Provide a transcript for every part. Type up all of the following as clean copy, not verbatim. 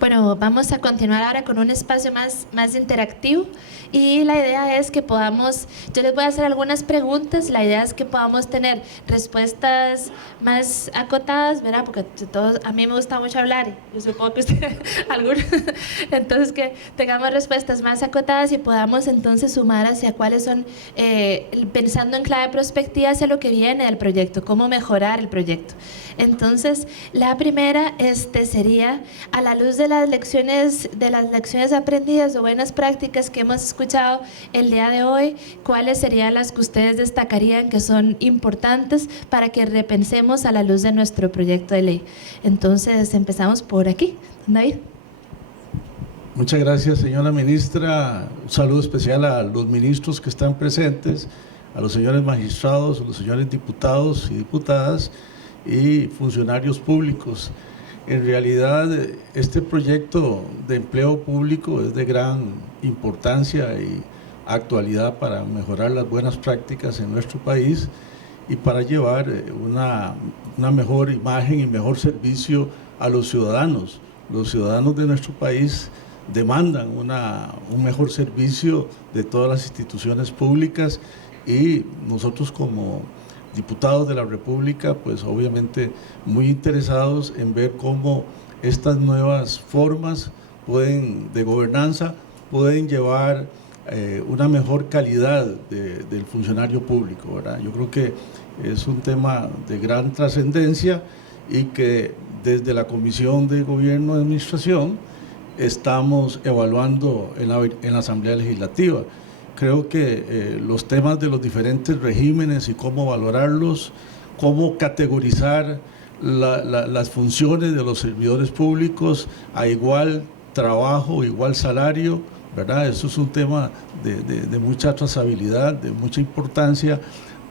Bueno, vamos a continuar ahora con un espacio más interactivo y la idea es que podamos, yo les voy a hacer algunas preguntas, la idea es que podamos tener respuestas más acotadas, ¿verdad? Porque todos, a mí me gusta mucho hablar, yo supongo que usted, algunos, entonces que tengamos respuestas más acotadas y podamos entonces sumar hacia cuáles son, pensando en clave prospectiva hacia lo que viene del proyecto, cómo mejorar el proyecto. Entonces, la primera sería, a la luz de las lecciones aprendidas o buenas prácticas que hemos escuchado el día de hoy, ¿cuáles serían las que ustedes destacarían que son importantes para que repensemos a la luz de nuestro proyecto de ley? Entonces, empezamos por aquí. David. Muchas gracias, señora ministra. Un saludo especial a los ministros que están presentes, a los señores magistrados, a los señores diputados y diputadas y funcionarios públicos. En realidad, este proyecto de empleo público es de gran importancia y actualidad para mejorar las buenas prácticas en nuestro país y para llevar una mejor imagen y mejor servicio a los ciudadanos. Los ciudadanos de nuestro país demandan un mejor servicio de todas las instituciones públicas y nosotros como diputados de la República, pues obviamente muy interesados en ver cómo estas nuevas formas de gobernanza pueden llevar una mejor calidad del funcionario público, ¿verdad? Yo creo que es un tema de gran trascendencia y que desde la Comisión de Gobierno y Administración estamos evaluando en la Asamblea Legislativa. Creo que los temas de los diferentes regímenes y cómo valorarlos, cómo categorizar las funciones de los servidores públicos a igual trabajo, igual salario, ¿verdad? Eso es un tema de mucha trazabilidad, de mucha importancia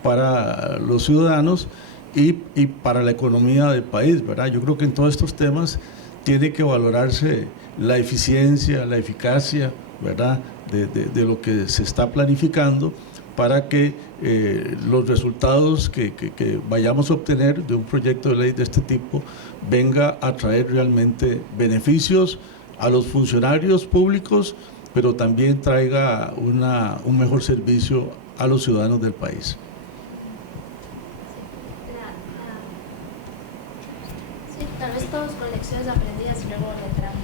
para los ciudadanos y para la economía del país, ¿verdad? Yo creo que en todos estos temas tiene que valorarse la eficiencia, la eficacia, ¿verdad?, de lo que se está planificando para que los resultados que vayamos a obtener de un proyecto de ley de este tipo venga a traer realmente beneficios a los funcionarios públicos, pero también traiga un mejor servicio a los ciudadanos del país. Sí, tal vez todos con lecciones aprendidas y luego entramos.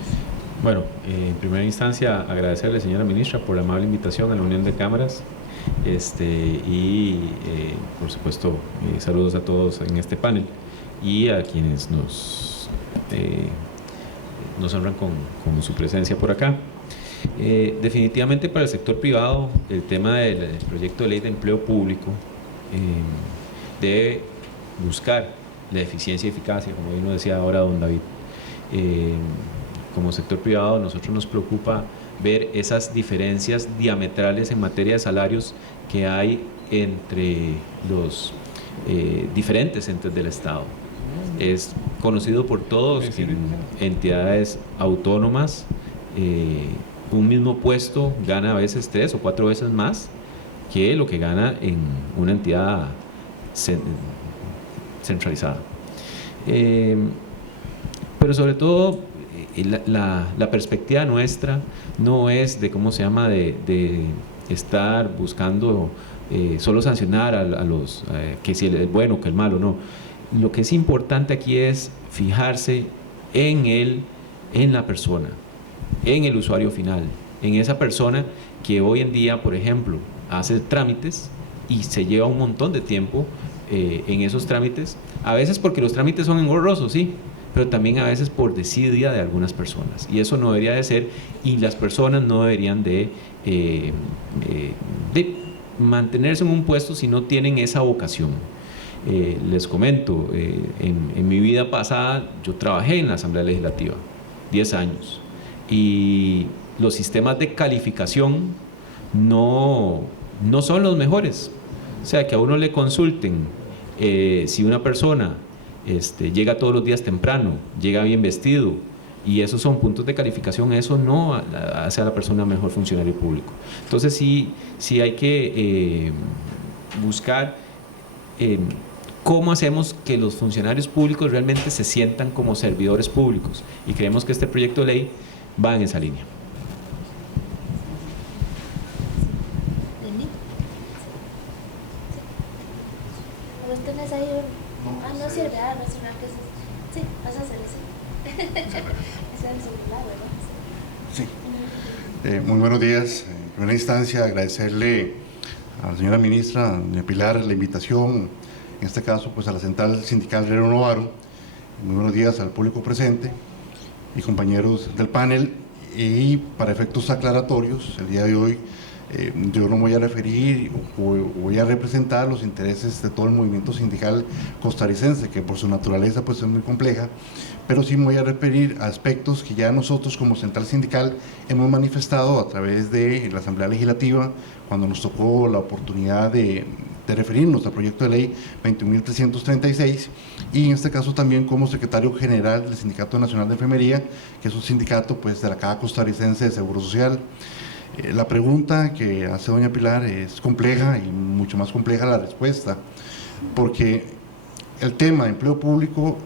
Bueno, en primera instancia agradecerle, señora ministra, por la amable invitación a la Unión de Cámaras por supuesto, saludos a todos en este panel y a quienes nos honran con su presencia por acá. Definitivamente para el sector privado el tema del proyecto de ley de empleo público debe buscar la eficiencia y eficacia, como bien lo decía ahora don David. Como sector privado, nosotros nos preocupa ver esas diferencias diametrales en materia de salarios que hay entre los diferentes entes del Estado. Es conocido por todos que en entidades autónomas un mismo puesto gana a veces 3 o 4 veces más que lo que gana en una entidad centralizada. Pero sobre todo, la perspectiva nuestra no es de de estar buscando solo sancionar a los que si el bueno que el malo, no. Lo que es importante aquí es fijarse en la persona, en el usuario final, en esa persona que hoy en día, por ejemplo, hace trámites y se lleva un montón de tiempo en esos trámites, a veces porque los trámites son engorrosos, sí, pero también a veces por desidia de algunas personas, y eso no debería de ser, y las personas no deberían de mantenerse en un puesto si no tienen esa vocación. Les comento, en mi vida pasada yo trabajé en la Asamblea Legislativa 10 años y los sistemas de calificación no son los mejores. O sea, que a uno le consulten si una persona llega todos los días temprano, llega bien vestido, y esos son puntos de calificación, eso no hace a la persona mejor funcionario público. Entonces sí hay que buscar cómo hacemos que los funcionarios públicos realmente se sientan como servidores públicos, y creemos que este proyecto de ley va en esa línea. ¿Vos tenés ahí un...? Ah, no sirve, no sirve que sí, vas a hacer eso. Ese es el celular, ¿verdad? Sí. Muy buenos días. En primera instancia, agradecerle a la señora ministra, doña Pilar, la invitación, en este caso pues a la Central Sindical Herrero Novaro. Muy buenos días al público presente y compañeros del panel. Y para efectos aclaratorios, el día de hoy yo no voy a referir o voy a representar los intereses de todo el movimiento sindical costarricense, que por su naturaleza pues es muy compleja, pero sí me voy a referir a aspectos que ya nosotros como Central Sindical hemos manifestado a través de la Asamblea Legislativa, cuando nos tocó la oportunidad de referirnos al proyecto de ley 21.336, y en este caso también como secretario general del Sindicato Nacional de Enfermería, que es un sindicato pues de la Caja Costarricense de Seguro Social. La pregunta que hace doña Pilar es compleja, y mucho más compleja la respuesta, porque el tema de empleo público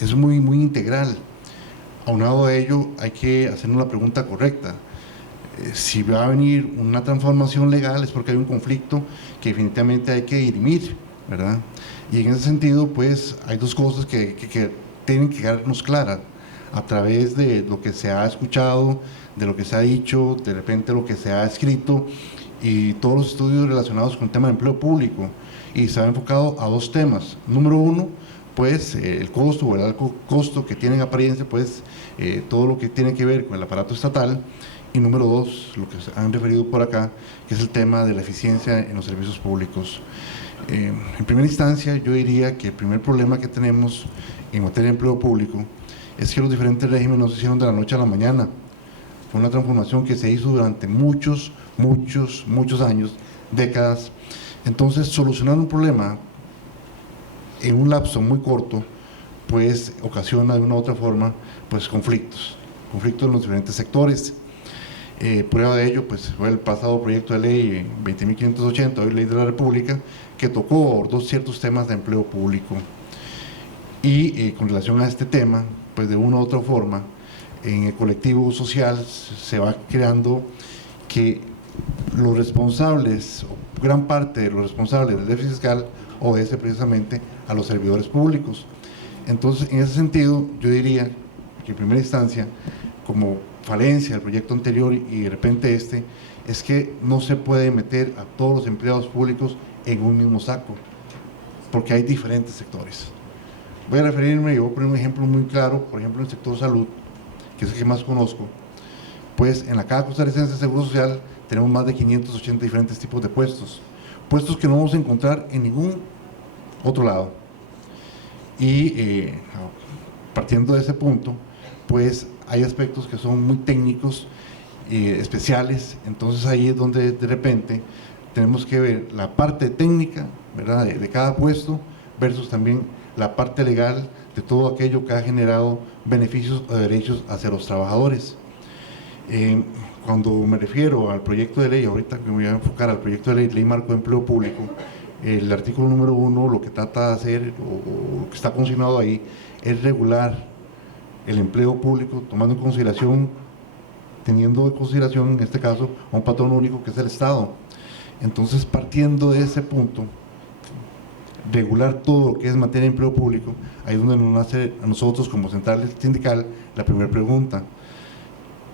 es muy integral. Aunado a ello, hay que hacernos la pregunta correcta. Si va a venir una transformación legal es porque hay un conflicto que definitivamente hay que dirimir, ¿verdad? Y en ese sentido, pues, hay dos cosas que tienen que quedarnos claras a través de lo que se ha escuchado, de lo que se ha dicho, de repente lo que se ha escrito, y todos los estudios relacionados con el tema de empleo público, y se ha enfocado a dos temas. Número uno, pues el costo o el alto costo que tiene en apariencia, pues todo lo que tiene que ver con el aparato estatal, y número dos, lo que se han referido por acá, que es el tema de la eficiencia en los servicios públicos. En primera instancia, yo diría que el primer problema que tenemos en materia de empleo público es que los diferentes regímenes no se hicieron de la noche a la mañana. Fue una transformación que se hizo durante muchos años, décadas. Entonces, solucionar un problema en un lapso muy corto, pues ocasiona de una u otra forma pues conflictos en los diferentes sectores. Prueba de ello pues fue el pasado proyecto de ley 20.580, hoy Ley de la República, que tocó ciertos temas de empleo público. Y con relación a este tema, pues de una u otra forma, en el colectivo social se va creando que los responsables, o gran parte de los responsables del déficit fiscal, obedece precisamente a los servidores públicos. Entonces, en ese sentido, yo diría que en primera instancia, como falencia del proyecto anterior y de repente este, es que no se puede meter a todos los empleados públicos en un mismo saco, porque hay diferentes sectores. Voy a referirme y voy a poner un ejemplo muy claro, por ejemplo en el sector salud, que es el que más conozco. Pues en la Caja Costarricense de Seguro Social tenemos más de 580 diferentes tipos de puestos que no vamos a encontrar en ningún otro lado. Y partiendo de ese punto, pues hay aspectos que son muy técnicos y especiales, entonces ahí es donde de repente tenemos que ver la parte técnica, ¿verdad?, de cada puesto versus también la parte legal de todo aquello que ha generado beneficios o derechos hacia los trabajadores. Cuando me refiero al proyecto de ley, ahorita me voy a enfocar al proyecto de ley Marco de Empleo Público, el artículo número 1 lo que trata de hacer, o lo que está consignado ahí, es regular el empleo público, teniendo en consideración en este caso a un patrón único que es el Estado. Entonces, partiendo de ese punto, regular todo lo que es materia de empleo público, ahí es donde nos nace a nosotros como Central Sindical la primera pregunta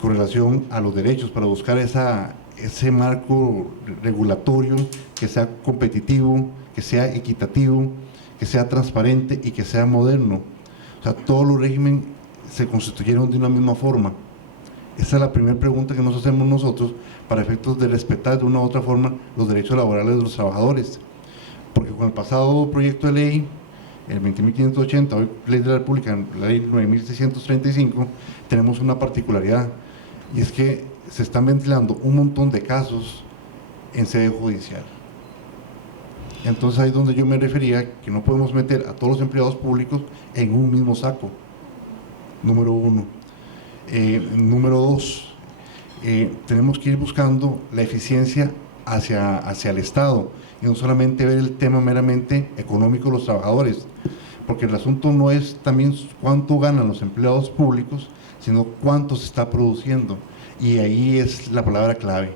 con relación a los derechos, para buscar ese marco regulatorio que sea competitivo, que sea equitativo, que sea transparente y que sea moderno. O sea, todos los regímenes se constituyeron de una misma forma. Esa es la primera pregunta que nos hacemos nosotros para efectos de respetar de una u otra forma los derechos laborales de los trabajadores. Porque con el pasado proyecto de ley, el 20.580, hoy Ley de la República, la Ley 9.635, tenemos una particularidad, y es que se están ventilando un montón de casos en sede judicial. Entonces ahí es donde yo me refería, que no podemos meter a todos los empleados públicos en un mismo saco, número uno. Número dos, tenemos que ir buscando la eficiencia hacia el Estado, y no solamente ver el tema meramente económico de los trabajadores, porque el asunto no es también cuánto ganan los empleados públicos, sino cuánto se está produciendo, y ahí es la palabra clave,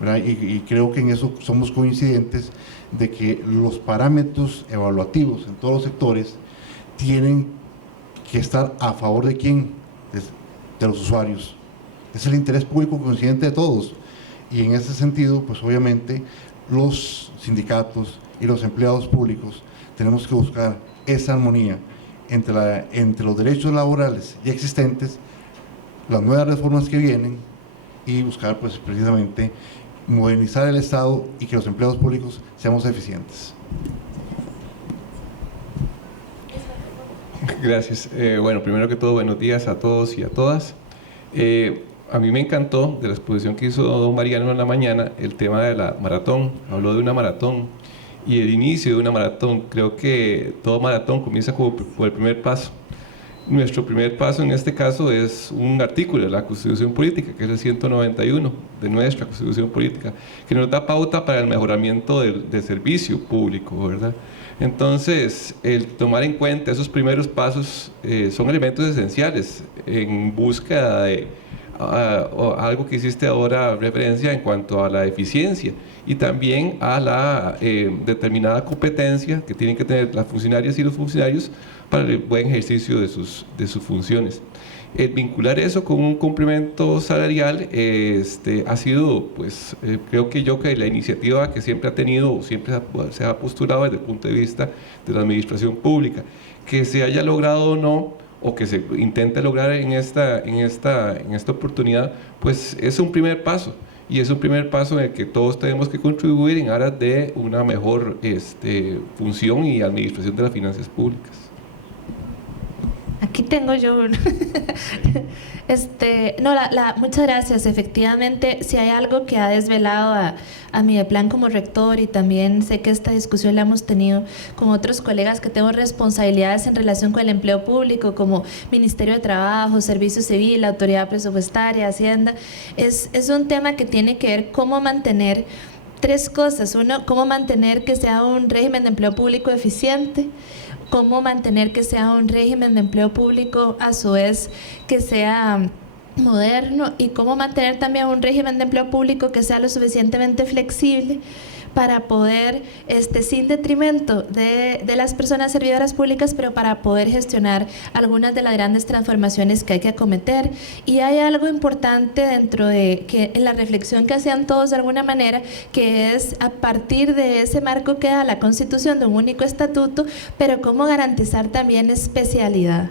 ¿verdad? Y creo que en eso somos coincidentes de que los parámetros evaluativos en todos los sectores tienen que estar a favor de quién, de los usuarios. Es el interés público coincidente de todos, y en ese sentido, pues obviamente los sindicatos y los empleados públicos tenemos que buscar esa armonía entre los derechos laborales ya existentes, las nuevas reformas que vienen, y buscar pues precisamente modernizar el Estado y que los empleados públicos seamos eficientes. Gracias. Bueno, primero que todo, buenos días a todos y a todas. A mí me encantó de la exposición que hizo don Mariano en la mañana el tema de la maratón. Habló de una maratón y el inicio de una maratón. Creo que todo maratón comienza como por el primer paso. Nuestro primer paso en este caso es un artículo de la Constitución Política, que es el 191 de nuestra Constitución Política, que nos da pauta para el mejoramiento del servicio público, ¿verdad? Entonces, el tomar en cuenta esos primeros pasos son elementos esenciales en búsqueda de algo que hiciste ahora referencia en cuanto a la eficiencia y también a la determinada competencia que tienen que tener las funcionarias y los funcionarios para el buen ejercicio de sus funciones. El vincular eso con un complemento salarial ha sido, pues, creo que la iniciativa que siempre ha tenido, siempre se ha postulado desde el punto de vista de la administración pública. Que se haya logrado o no, o que se intente lograr en esta oportunidad, pues es un primer paso, y es un primer paso en el que todos tenemos que contribuir en aras de una mejor función y administración de las finanzas públicas. Aquí tengo yo uno. Muchas gracias. Efectivamente, si hay algo que ha desvelado a Mideplan como rector, y también sé que esta discusión la hemos tenido con otros colegas que tengo responsabilidades en relación con el empleo público, como Ministerio de Trabajo, Servicio Civil, Autoridad Presupuestaria, Hacienda, es un tema que tiene que ver cómo mantener tres cosas. Uno, cómo mantener que sea un régimen de empleo público eficiente, cómo mantener que sea un régimen de empleo público a su vez que sea moderno, y cómo mantener también un régimen de empleo público que sea lo suficientemente flexible para poder, sin detrimento de las personas servidoras públicas, pero para poder gestionar algunas de las grandes transformaciones que hay que acometer. Y hay algo importante dentro de que en la reflexión que hacían todos de alguna manera, que es a partir de ese marco que da la Constitución de un único estatuto, pero cómo garantizar también especialidad.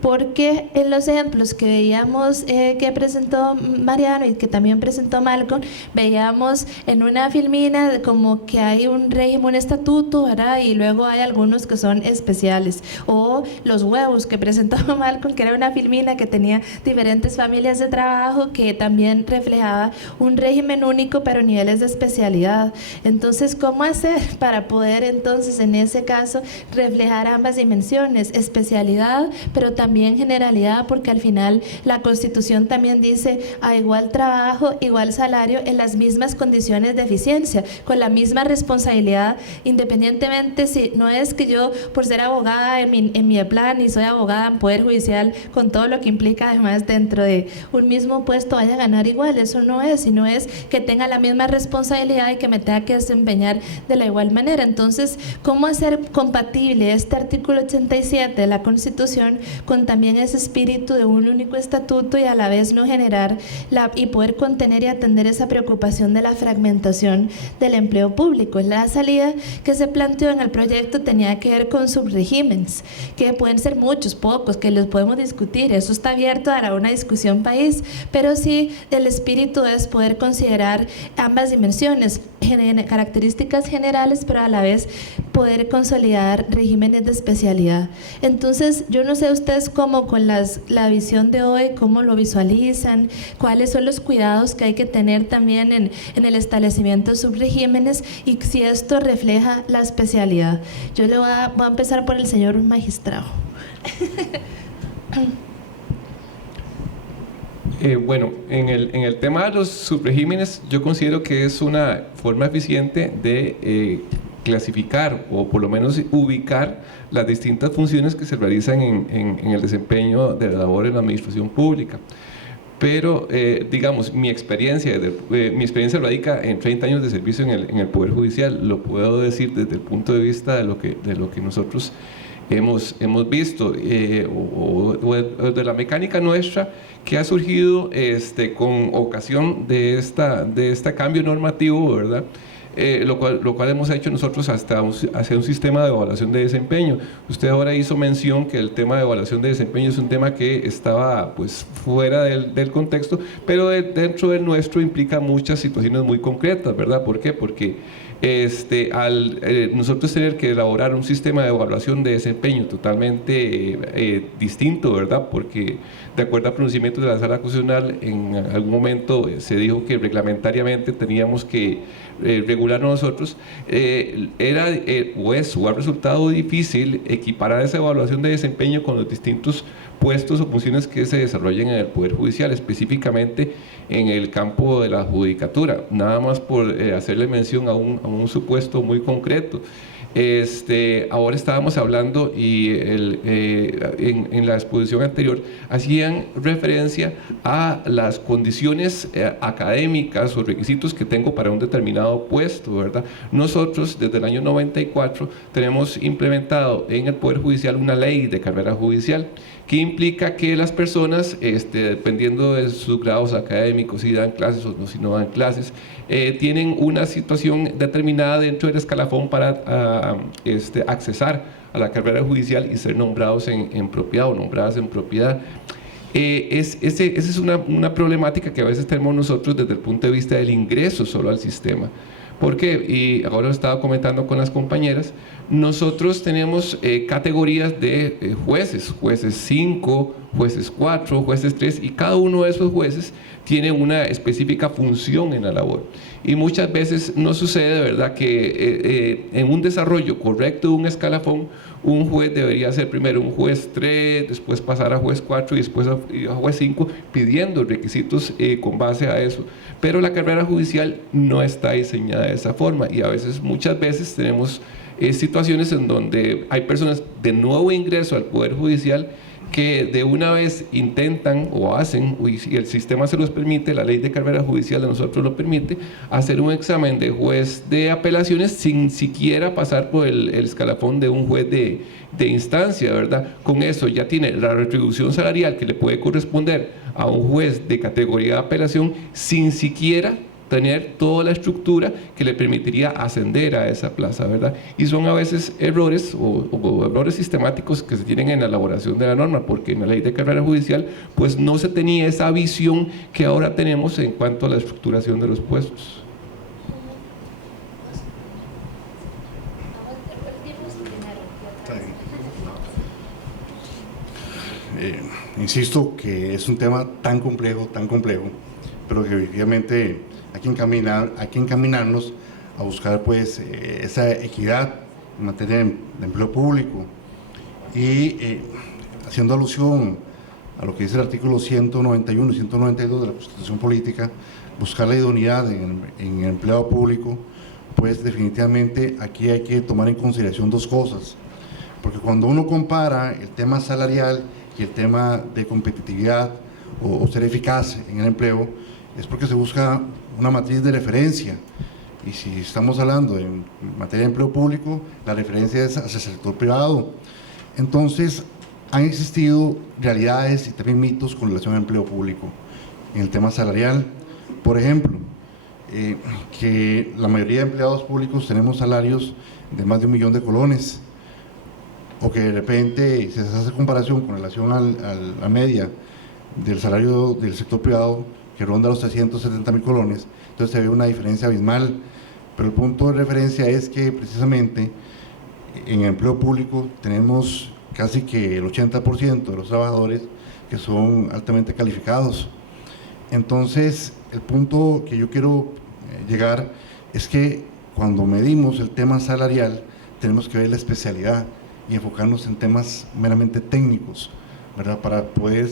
Porque en los ejemplos que veíamos que presentó Mariano y que también presentó Malcolm, veíamos en una filmina como que hay un régimen, un estatuto, ¿verdad? Y luego hay algunos que son especiales. O los huevos que presentó Malcolm, que era una filmina que tenía diferentes familias de trabajo, que también reflejaba un régimen único, pero niveles de especialidad. Entonces, ¿cómo hacer para poder entonces en ese caso reflejar ambas dimensiones? Especialidad, pero también generalidad, porque al final la Constitución también dice a igual trabajo, igual salario, en las mismas condiciones de eficiencia, con la misma responsabilidad, independientemente si no es que yo por ser abogada en mi plan y soy abogada en Poder Judicial con todo lo que implica además dentro de un mismo puesto vaya a ganar igual. Eso no es, sino es que tenga la misma responsabilidad y que me tenga que desempeñar de la igual manera. Entonces, ¿cómo hacer compatible este artículo 87 de la Constitución con también ese espíritu de un único estatuto, y a la vez no generar y poder contener y atender esa preocupación de la fragmentación del empleo público? La salida que se planteó en el proyecto tenía que ver con subregímenes, que pueden ser muchos, pocos, que los podemos discutir, eso está abierto a una discusión país, pero sí el espíritu es poder considerar ambas dimensiones, características generales, pero a la vez poder consolidar regímenes de especialidad. Entonces, yo no sé ustedes cómo con la visión de hoy, cómo lo visualizan, cuáles son los cuidados que hay que tener también en el establecimiento de subregímenes, y si esto refleja la especialidad. Yo voy a empezar por el señor magistrado. Bueno, en el tema de los subregímenes, yo considero que es una forma eficiente de clasificar o por lo menos ubicar las distintas funciones que se realizan en el desempeño de la labor en la administración pública. Pero, digamos, mi experiencia radica en 30 años de servicio en el Poder Judicial. Lo puedo decir desde el punto de vista de lo que nosotros hemos visto, o de la mecánica nuestra que ha surgido con ocasión de este cambio normativo, ¿verdad? Lo cual hemos hecho nosotros hacia un sistema de evaluación de desempeño. Usted ahora hizo mención que el tema de evaluación de desempeño es un tema que estaba pues fuera del contexto, pero dentro del nuestro implica muchas situaciones muy concretas, ¿verdad? ¿Por qué? Porque al nosotros tener que elaborar un sistema de evaluación de desempeño totalmente distinto, ¿verdad? Porque de acuerdo al pronunciamiento de la Sala Constitucional, en algún momento se dijo que reglamentariamente teníamos que regular nosotros, o ha resultado difícil equiparar esa evaluación de desempeño con los distintos puestos o funciones que se desarrollan en el Poder Judicial, específicamente en el campo de la judicatura. Nada más por hacerle mención a un supuesto muy concreto. Ahora estábamos hablando y en la exposición anterior hacían referencia a las condiciones académicas o requisitos que tengo para un determinado puesto, ¿verdad? Nosotros desde el año 94 tenemos implementado en el Poder Judicial una ley de carrera judicial que implica que las personas, dependiendo de sus grados académicos, si dan clases o no, si no dan clases, tienen una situación determinada dentro del escalafón para accesar a la carrera judicial y ser nombrados en propiedad o nombradas en propiedad. Esa es una problemática que a veces tenemos nosotros desde el punto de vista del ingreso solo al sistema. ¿Por qué? Y ahora lo estaba comentando con las compañeras, nosotros tenemos categorías de jueces 5, jueces 4, jueces 3, y cada uno de esos jueces tiene una específica función en la labor. Y muchas veces no sucede, ¿verdad?, que en un desarrollo correcto de un escalafón, un juez debería ser primero un juez 3, después pasar a juez 4 y después a juez 5, pidiendo requisitos con base a eso. Pero la carrera judicial no está diseñada de esa forma y a veces, muchas veces tenemos situaciones en donde hay personas de nuevo ingreso al Poder Judicial que de una vez intentan o hacen, y si el sistema se los permite, la ley de carrera judicial de nosotros lo permite, hacer un examen de juez de apelaciones sin siquiera pasar por el escalafón de un juez de instancia, ¿verdad? Con eso ya tiene la retribución salarial que le puede corresponder a un juez de categoría de apelación sin siquiera tener toda la estructura que le permitiría ascender a esa plaza, ¿verdad? Y son a veces errores o errores sistemáticos que se tienen en la elaboración de la norma, porque en la ley de carrera judicial pues no se tenía esa visión que ahora tenemos en cuanto a la estructuración de los puestos. Insisto que es un tema tan complejo, pero que efectivamente hay que encaminarnos a buscar pues esa equidad en materia de empleo público y haciendo alusión a lo que dice el artículo 191 y 192 de la Constitución Política, buscar la idoneidad en el empleado público, pues definitivamente aquí hay que tomar en consideración dos cosas, porque cuando uno compara el tema salarial y el tema de competitividad o ser eficaz en el empleo, es porque se busca una matriz de referencia, y si estamos hablando en materia de empleo público, la referencia es hacia el sector privado. Entonces han existido realidades y también mitos con relación al empleo público en el tema salarial. Por ejemplo, que la mayoría de empleados públicos tenemos salarios de más de 1 millón de colones, o que de repente se hace comparación con relación a la media del salario del sector privado, que ronda los 370.000 colones, entonces se ve una diferencia abismal. Pero el punto de referencia es que precisamente en el empleo público tenemos casi que el 80% de los trabajadores que son altamente calificados. Entonces el punto que yo quiero llegar es que cuando medimos el tema salarial tenemos que ver la especialidad y enfocarnos en temas meramente técnicos, ¿verdad?, para poder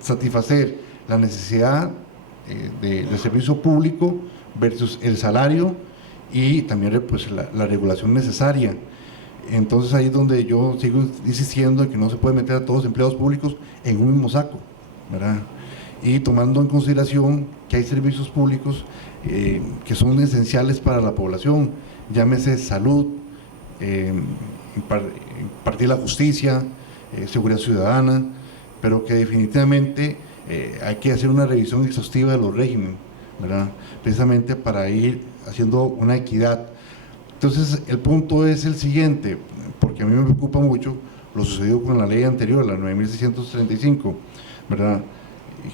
satisfacer la necesidad de servicio público versus el salario y también pues, la regulación necesaria. Entonces ahí es donde yo sigo insistiendo en que no se puede meter a todos los empleados públicos en un mismo saco, ¿verdad? Y tomando en consideración que hay servicios públicos que son esenciales para la población, llámese salud, impartir la justicia, seguridad ciudadana, pero que definitivamente hay que hacer una revisión exhaustiva de los regímenes, ¿verdad? Precisamente para ir haciendo una equidad. Entonces el punto es el siguiente, porque a mí me preocupa mucho lo sucedido con la ley anterior, la 9635, ¿verdad?,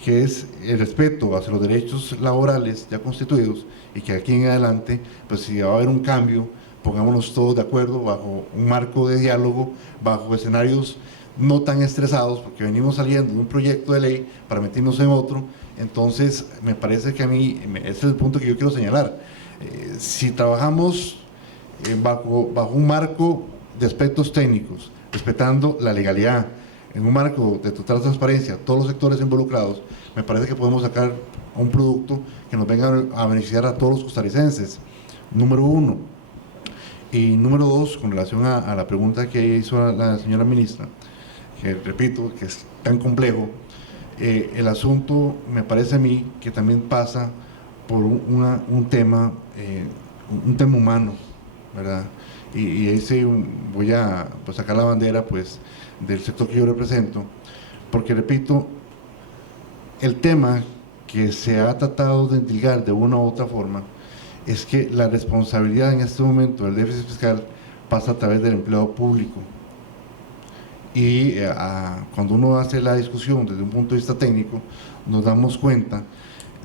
que es el respeto hacia los derechos laborales ya constituidos, y que aquí en adelante, pues si va a haber un cambio, pongámonos todos de acuerdo bajo un marco de diálogo, bajo escenarios no tan estresados, porque venimos saliendo de un proyecto de ley para meternos en otro. Entonces me parece que a mí, ese es el punto que yo quiero señalar, si trabajamos bajo un marco de aspectos técnicos, respetando la legalidad, en un marco de total transparencia, todos los sectores involucrados, me parece que podemos sacar un producto que nos venga a beneficiar a todos los costarricenses, número uno. Y número dos, con relación a la pregunta que hizo la señora ministra, que repito, que es tan complejo, el asunto me parece a mí que también pasa por un tema humano, ¿verdad? Y ahí sí voy a pues, sacar la bandera pues, del sector que yo represento, porque repito, el tema que se ha tratado de endilgar de una u otra forma es que la responsabilidad en este momento del déficit fiscal pasa a través del empleado público. Y cuando uno hace la discusión desde un punto de vista técnico, nos damos cuenta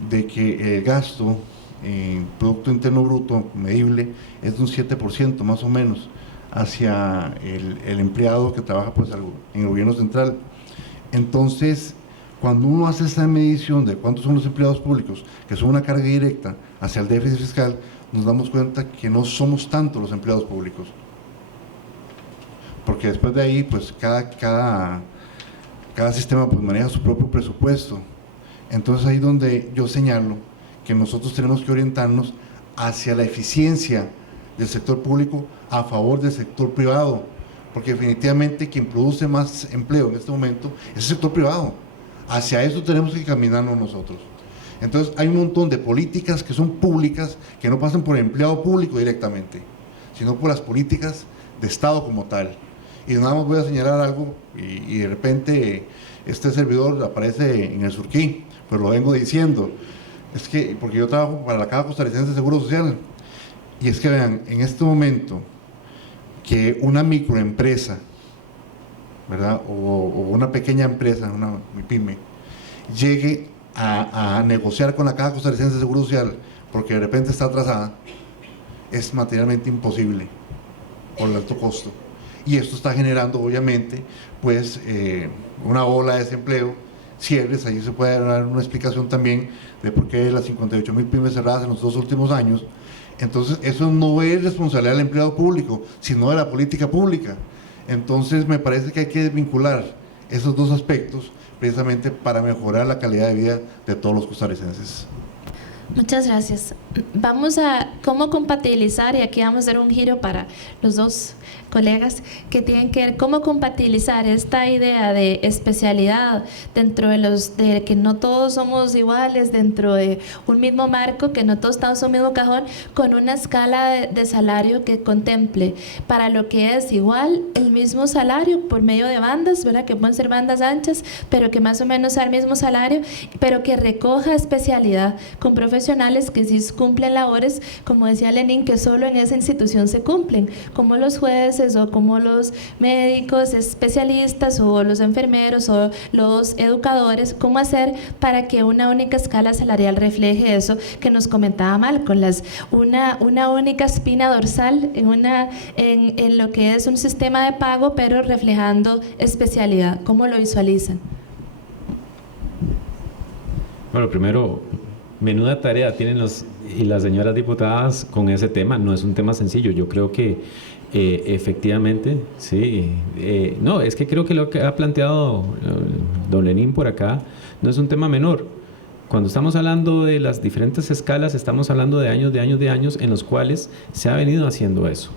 de que el gasto en Producto Interno Bruto medible es de un 7% más o menos hacia el empleado que trabaja pues, en el gobierno central. Entonces, cuando uno hace esa medición de cuántos son los empleados públicos, que son una carga directa hacia el déficit fiscal, nos damos cuenta que no somos tanto los empleados públicos. Porque después de ahí, pues cada sistema pues, maneja su propio presupuesto. Entonces ahí es donde yo señalo que nosotros tenemos que orientarnos hacia la eficiencia del sector público a favor del sector privado, porque definitivamente quien produce más empleo en este momento es el sector privado. Hacia eso tenemos que caminarnos nosotros. Entonces hay un montón de políticas que son públicas, que no pasan por el empleado público directamente, sino por las políticas de Estado como tal. Y nada más voy a señalar algo y de repente este servidor aparece en el surquí, pero lo vengo diciendo, es que, porque yo trabajo para la Caja Costarricense de Seguro Social, y es que vean, en este momento que una microempresa, ¿verdad?, o una pequeña empresa, una pyme, llegue a negociar con la Caja Costarricense de Seguro Social porque de repente está atrasada, es materialmente imposible por el alto costo. Y esto está generando obviamente pues una ola de desempleo, cierres. Ahí se puede dar una explicación también de por qué las 58,000 pymes cerradas en los 2 últimos años. Entonces eso no es responsabilidad del empleado público, sino de la política pública. Entonces me parece que hay que desvincular esos dos aspectos precisamente para mejorar la calidad de vida de todos los costarricenses. Muchas gracias. Vamos a cómo compatibilizar, y aquí vamos a hacer un giro para los dos colegas que tienen que ver cómo compatibilizar esta idea de especialidad dentro de que no todos somos iguales dentro de un mismo marco, que no todos estamos en un mismo cajón, con una escala de salario que contemple para lo que es igual el mismo salario por medio de bandas, ¿verdad?, que pueden ser bandas anchas, pero que más o menos sea el mismo salario, pero que recoja especialidad con profesionales que sí cumplen labores, como decía Lenín, que solo en esa institución se cumplen, como los jueces o como los médicos especialistas o los enfermeros o los educadores. ¿Cómo hacer para que una única escala salarial refleje eso que nos comentaba Malcolm, una única espina dorsal en lo que es un sistema de pago, pero reflejando especialidad? ¿Cómo lo visualizan? Bueno, primero, menuda tarea tienen los y las señoras diputadas con ese tema. No es un tema sencillo. Yo creo que efectivamente, sí. No, es que creo que lo que ha planteado don Lenín por acá no es un tema menor. Cuando estamos hablando de las diferentes escalas, estamos hablando de años en los cuales se ha venido haciendo eso.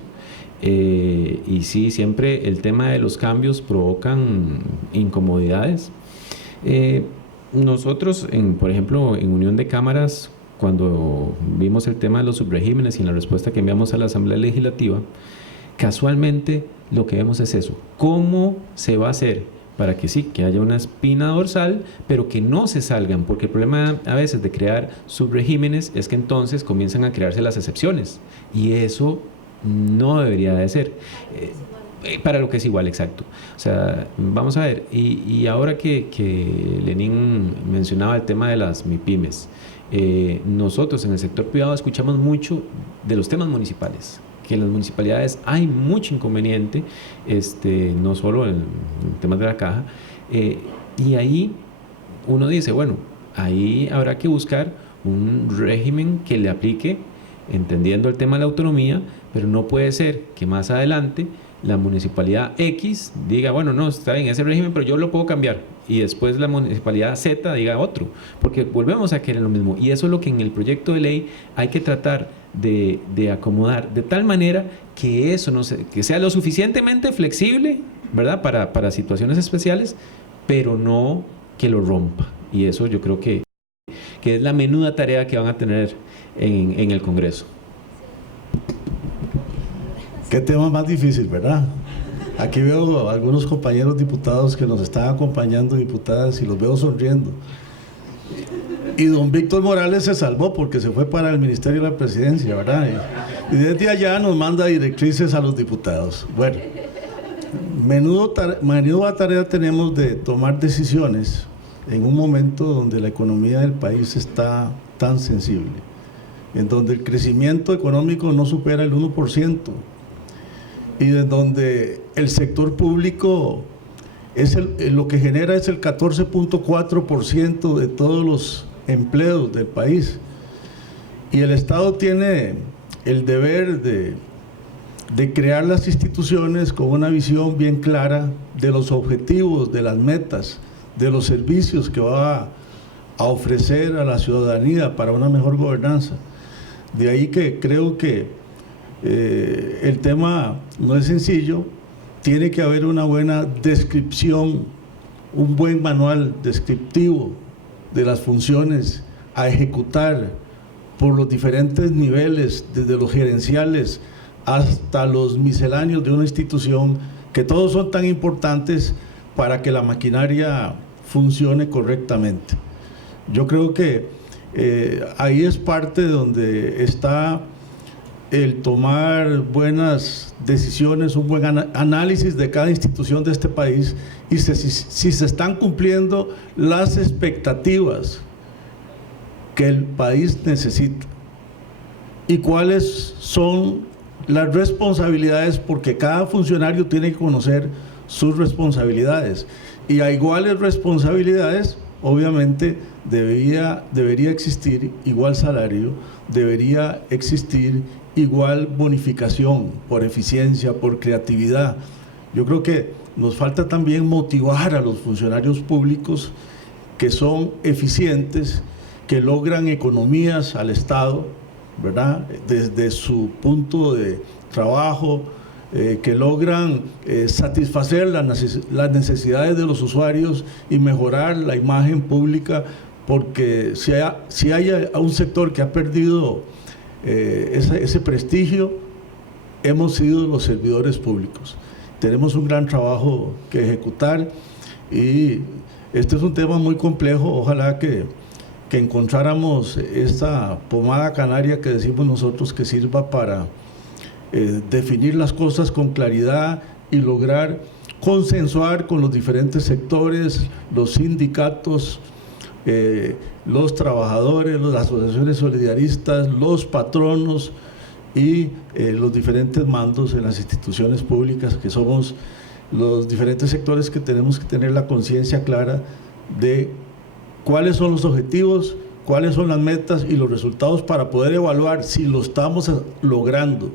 Y sí, siempre el tema de los cambios provocan incomodidades. Nosotros, por ejemplo, en Unión de Cámaras, cuando vimos el tema de los subregímenes y en la respuesta que enviamos a la Asamblea Legislativa, casualmente lo que vemos es eso. ¿Cómo se va a hacer para que sí, que haya una espina dorsal, pero que no se salgan? Porque el problema a veces de crear subregímenes es que entonces comienzan a crearse las excepciones, y eso no debería de ser. Para lo que es igual, exacto. O sea, vamos a ver, y ahora que Lenín mencionaba el tema de las MIPYMES, nosotros en el sector privado escuchamos mucho de los temas municipales, que en las municipalidades hay mucho inconveniente, no solo en temas de la caja, y ahí uno dice, bueno, ahí habrá que buscar un régimen que le aplique, entendiendo el tema de la autonomía, pero no puede ser que más adelante la municipalidad X diga, bueno, no, está bien ese régimen, pero yo lo puedo cambiar, y después la municipalidad Z diga otro, porque volvemos a querer lo mismo, y eso es lo que en el proyecto de ley hay que tratar de acomodar, de tal manera que eso que sea lo suficientemente flexible, ¿verdad?, para situaciones especiales, pero no que lo rompa, y eso yo creo que es la menuda tarea que van a tener en el Congreso. Qué tema más difícil, ¿verdad? Aquí veo a algunos compañeros diputados que nos están acompañando, diputadas, y los veo sonriendo. Y don Víctor Morales se salvó porque se fue para el Ministerio de la Presidencia, ¿verdad? Y desde allá nos manda directrices a los diputados. Bueno, menuda tarea tenemos de tomar decisiones en un momento donde la economía del país está tan sensible, en donde el crecimiento económico no supera el 1%, y de donde el sector público es lo que genera es el 14.4% de todos los empleos del país, y el Estado tiene el deber de crear las instituciones con una visión bien clara de los objetivos, de las metas, de los servicios que va a ofrecer a la ciudadanía para una mejor gobernanza. De ahí que creo que el tema no es sencillo, tiene que haber una buena descripción, un buen manual descriptivo de las funciones a ejecutar por los diferentes niveles, desde los gerenciales hasta los misceláneos de una institución, que todos son tan importantes para que la maquinaria funcione correctamente. Yo creo que ahí es parte de donde está el tomar buenas decisiones, un buen análisis de cada institución de este país, y si se están cumpliendo las expectativas que el país necesita, y cuáles son las responsabilidades, porque cada funcionario tiene que conocer sus responsabilidades, y a iguales responsabilidades obviamente debería existir igual salario, debería existir igual bonificación por eficiencia, por creatividad. Yo creo que nos falta también motivar a los funcionarios públicos que son eficientes, que logran economías al Estado, ¿verdad?, desde su punto de trabajo, que logran satisfacer las necesidades de los usuarios y mejorar la imagen pública, porque si hay un sector que ha perdido ese prestigio, hemos sido los servidores públicos. Tenemos un gran trabajo que ejecutar, y este es un tema muy complejo. Ojalá que encontráramos esta pomada canaria que decimos nosotros, que sirva para definir las cosas con claridad y lograr consensuar con los diferentes sectores, los sindicatos, los trabajadores, las asociaciones solidaristas, los patronos y los diferentes mandos en las instituciones públicas, que somos los diferentes sectores que tenemos que tener la conciencia clara de cuáles son los objetivos, cuáles son las metas y los resultados, para poder evaluar si lo estamos logrando.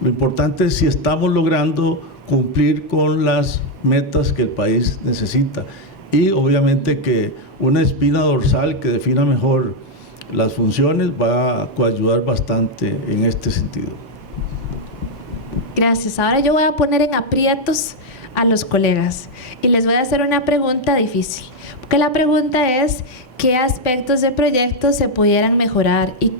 Lo importante es si estamos logrando cumplir con las metas que el país necesita. y obviamente que una espina dorsal que defina mejor las funciones va a coayudar bastante en este sentido. Gracias. Ahora yo voy a poner en aprietos a los colegas y les voy a hacer una pregunta difícil, porque la pregunta es: ¿qué aspectos del proyecto se pudieran mejorar y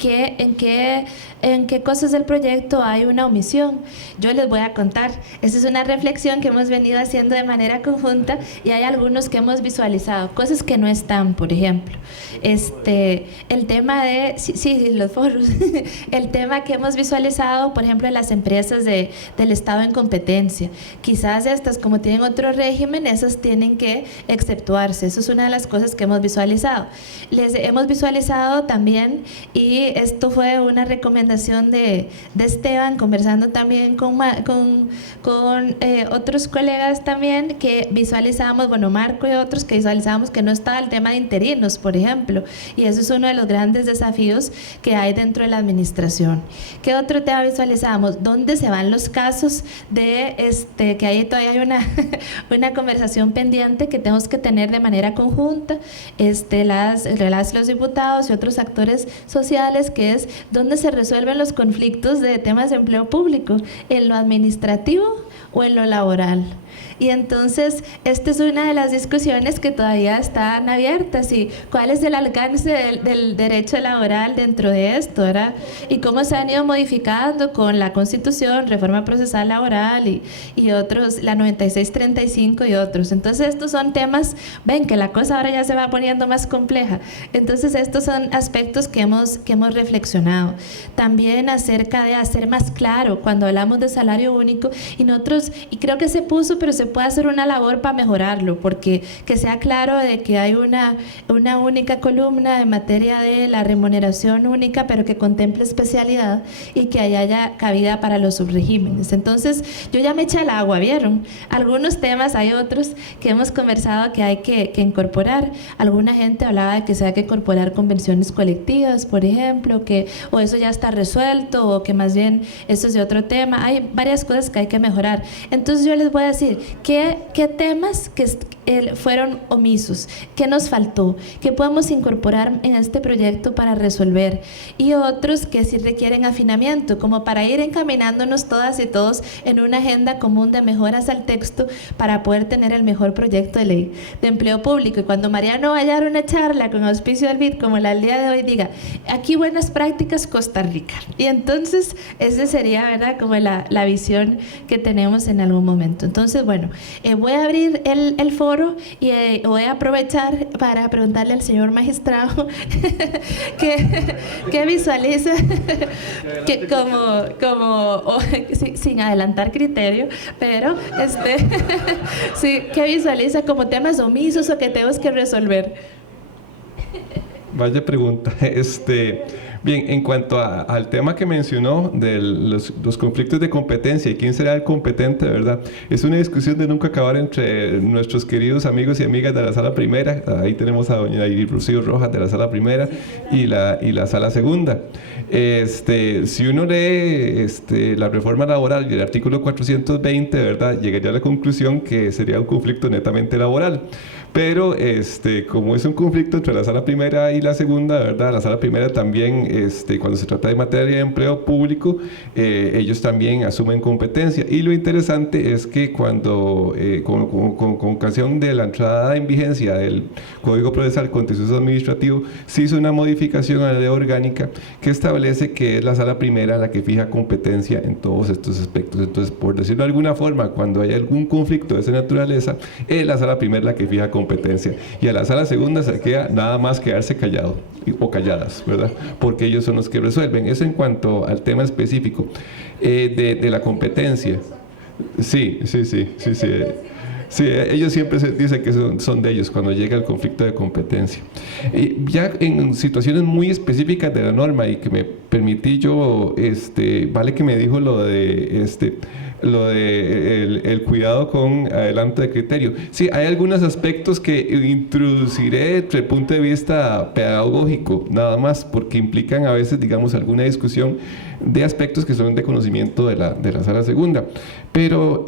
en qué cosas del proyecto hay una omisión? Yo les voy a contar. Esta es una reflexión que hemos venido haciendo de manera conjunta y hay algunos que hemos visualizado, cosas que no están, por ejemplo. El tema de, sí, los foros, el tema que hemos visualizado, por ejemplo, en las empresas del Estado en competencia. Quizás estas, como tienen otro régimen, esas tienen que exceptuarse. Eso es una de las cosas que hemos visualizado. Les hemos visualizado también, y esto fue una recomendación de Esteban, conversando también con otros colegas también, que visualizamos, bueno, Marco y otros, que visualizamos que no estaba el tema de interinos, por ejemplo, y eso es uno de los grandes desafíos que hay dentro de la administración. ¿Qué otro tema visualizamos? ¿Dónde se van los casos de que ahí todavía hay una conversación pendiente que tenemos que tener de manera conjunta, los diputados y otros actores sociales, que es dónde se resuelven los conflictos de temas de empleo público, en lo administrativo o en lo laboral? Y entonces, esta es una de las discusiones que todavía están abiertas, y cuál es el alcance del derecho laboral dentro de esto, ¿verdad? Y cómo se han ido modificando con la Constitución, reforma procesal laboral y otros, la 9635 y otros. Entonces, estos son temas, ven que la cosa ahora ya se va poniendo más compleja. Entonces, estos son aspectos que hemos reflexionado. También acerca de hacer más claro cuando hablamos de salario único, y creo que se puso, pero se puede hacer una labor para mejorarlo, porque que sea claro de que hay una única columna en materia de la remuneración única, pero que contemple especialidad y que haya cabida para los subregímenes. Entonces, yo ya me eché al agua, ¿vieron? Algunos temas, hay otros que hemos conversado que hay que incorporar. Alguna gente hablaba de que se hay que incorporar convenciones colectivas, por ejemplo, o eso ya está resuelto, o que más bien eso es de otro tema. Hay varias cosas que hay que mejorar. Entonces, yo les voy a decir qué temas que fueron omisos, qué nos faltó, qué podemos incorporar en este proyecto para resolver, y otros que sí requieren afinamiento, como para ir encaminándonos todas y todos en una agenda común de mejoras al texto para poder tener el mejor proyecto de ley de empleo público. Y cuando Mariano vaya a dar una charla con auspicio del BID, como la del día de hoy, diga: aquí buenas prácticas Costa Rica. Y entonces, esa sería, ¿verdad?, como la visión que tenemos en algún momento. Entonces, bueno, voy a abrir el foro y voy a aprovechar para preguntarle al señor magistrado qué visualiza sin adelantar criterio, pero sí, qué visualiza como temas omisos o que tenemos que resolver. Vaya pregunta. Bien, en cuanto al tema que mencionó de los conflictos de competencia y quién será el competente, ¿verdad? Es una discusión de nunca acabar entre nuestros queridos amigos y amigas de la Sala Primera. Ahí tenemos a doña Rocío Rojas de la Sala Primera y la Sala Segunda. Si uno lee la reforma laboral y el artículo 420, ¿verdad?, llegaría a la conclusión que sería un conflicto netamente laboral. Pero como es un conflicto entre la Sala Primera y la Segunda, ¿verdad?, la Sala Primera también, cuando se trata de materia de empleo público, ellos también asumen competencia. Y lo interesante es que cuando, con ocasión de la entrada en vigencia del Código Procesal Contencioso Administrativo, se hizo una modificación a la ley orgánica que establece que es la Sala Primera la que fija competencia en todos estos aspectos. Entonces, por decirlo de alguna forma, cuando hay algún conflicto de esa naturaleza, es la Sala Primera la que fija competencia, y a la Sala Segunda se queda nada más quedarse callado o calladas, ¿verdad?, porque ellos son los que resuelven. Eso en cuanto al tema específico de la competencia. Sí, ellos siempre dicen que son de ellos cuando llega el conflicto de competencia. Ya en situaciones muy específicas de la norma, y que me permití yo, vale que me dijo lo de el cuidado con adelanto de criterio. Sí, hay algunos aspectos que introduciré desde el punto de vista pedagógico, nada más, porque implican a veces, digamos, alguna discusión de aspectos que son de conocimiento de la Sala Segunda. Pero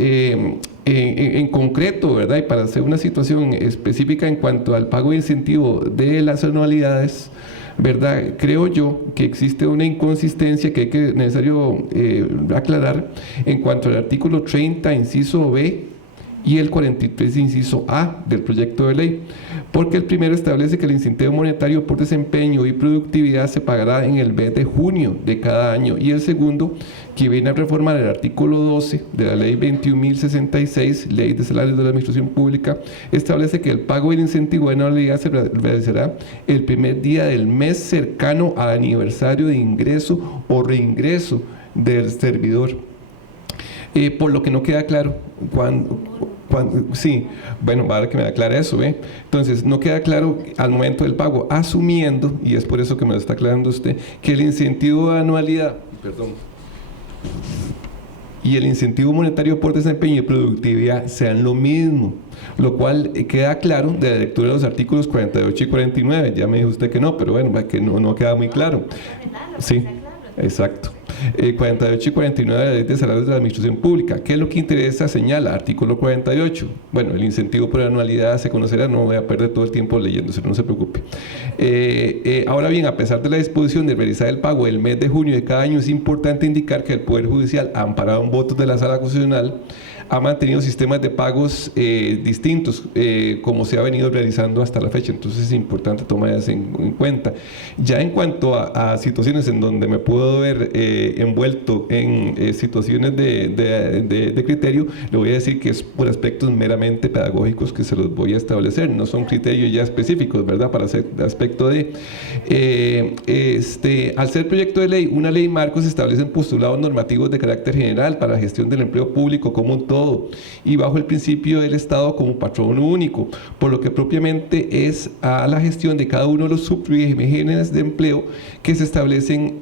En concreto, ¿verdad? Y para hacer una situación específica en cuanto al pago de incentivo de las anualidades, ¿verdad? Creo yo que existe una inconsistencia que es necesario aclarar en cuanto al artículo 30, inciso B, y el 43, inciso A del proyecto de ley, porque el primero establece que el incentivo monetario por desempeño y productividad se pagará en el mes de junio de cada año, y el segundo, que viene a reformar el artículo 12 de la ley 21.066, ley de salarios de la administración pública, establece que el pago del incentivo de anualidad se realizará el primer día del mes cercano al aniversario de ingreso o reingreso del servidor. Por lo que no queda claro sí, bueno, vale que me aclare eso, Entonces, no queda claro al momento del pago, asumiendo, y es por eso que me lo está aclarando usted, que el incentivo de anualidad, y el incentivo monetario por desempeño y productividad sean lo mismo, lo cual queda claro de la lectura de los artículos 48 y 49. Ya me dijo usted que no, pero bueno, que no queda muy claro. Sí, exacto. 48 y 49 de la Ley de Salarios de la Administración Pública. ¿Qué es lo que interesa? Señala, artículo 48. Bueno, el incentivo por anualidad se conocerá, no voy a perder todo el tiempo leyéndose, no se preocupe. Ahora bien, a pesar de la disposición de realizar el pago del mes de junio de cada año, es importante indicar que el Poder Judicial, amparado en votos de la Sala Constitucional, ha mantenido sistemas de pagos distintos, como se ha venido realizando hasta la fecha. Entonces es importante tomar eso en cuenta. Ya en cuanto a situaciones en donde me puedo ver envuelto en situaciones de criterio, le voy a decir que es por aspectos meramente pedagógicos que se los voy a establecer, no son criterios ya específicos, ¿verdad? Para hacer aspecto de... al ser proyecto de ley, una ley marco, se establecen postulados normativos de carácter general para la gestión del empleo público como un todo, y bajo el principio del Estado como patrono único, por lo que propiamente es a la gestión de cada uno de los subregímenes de empleo que se establecen,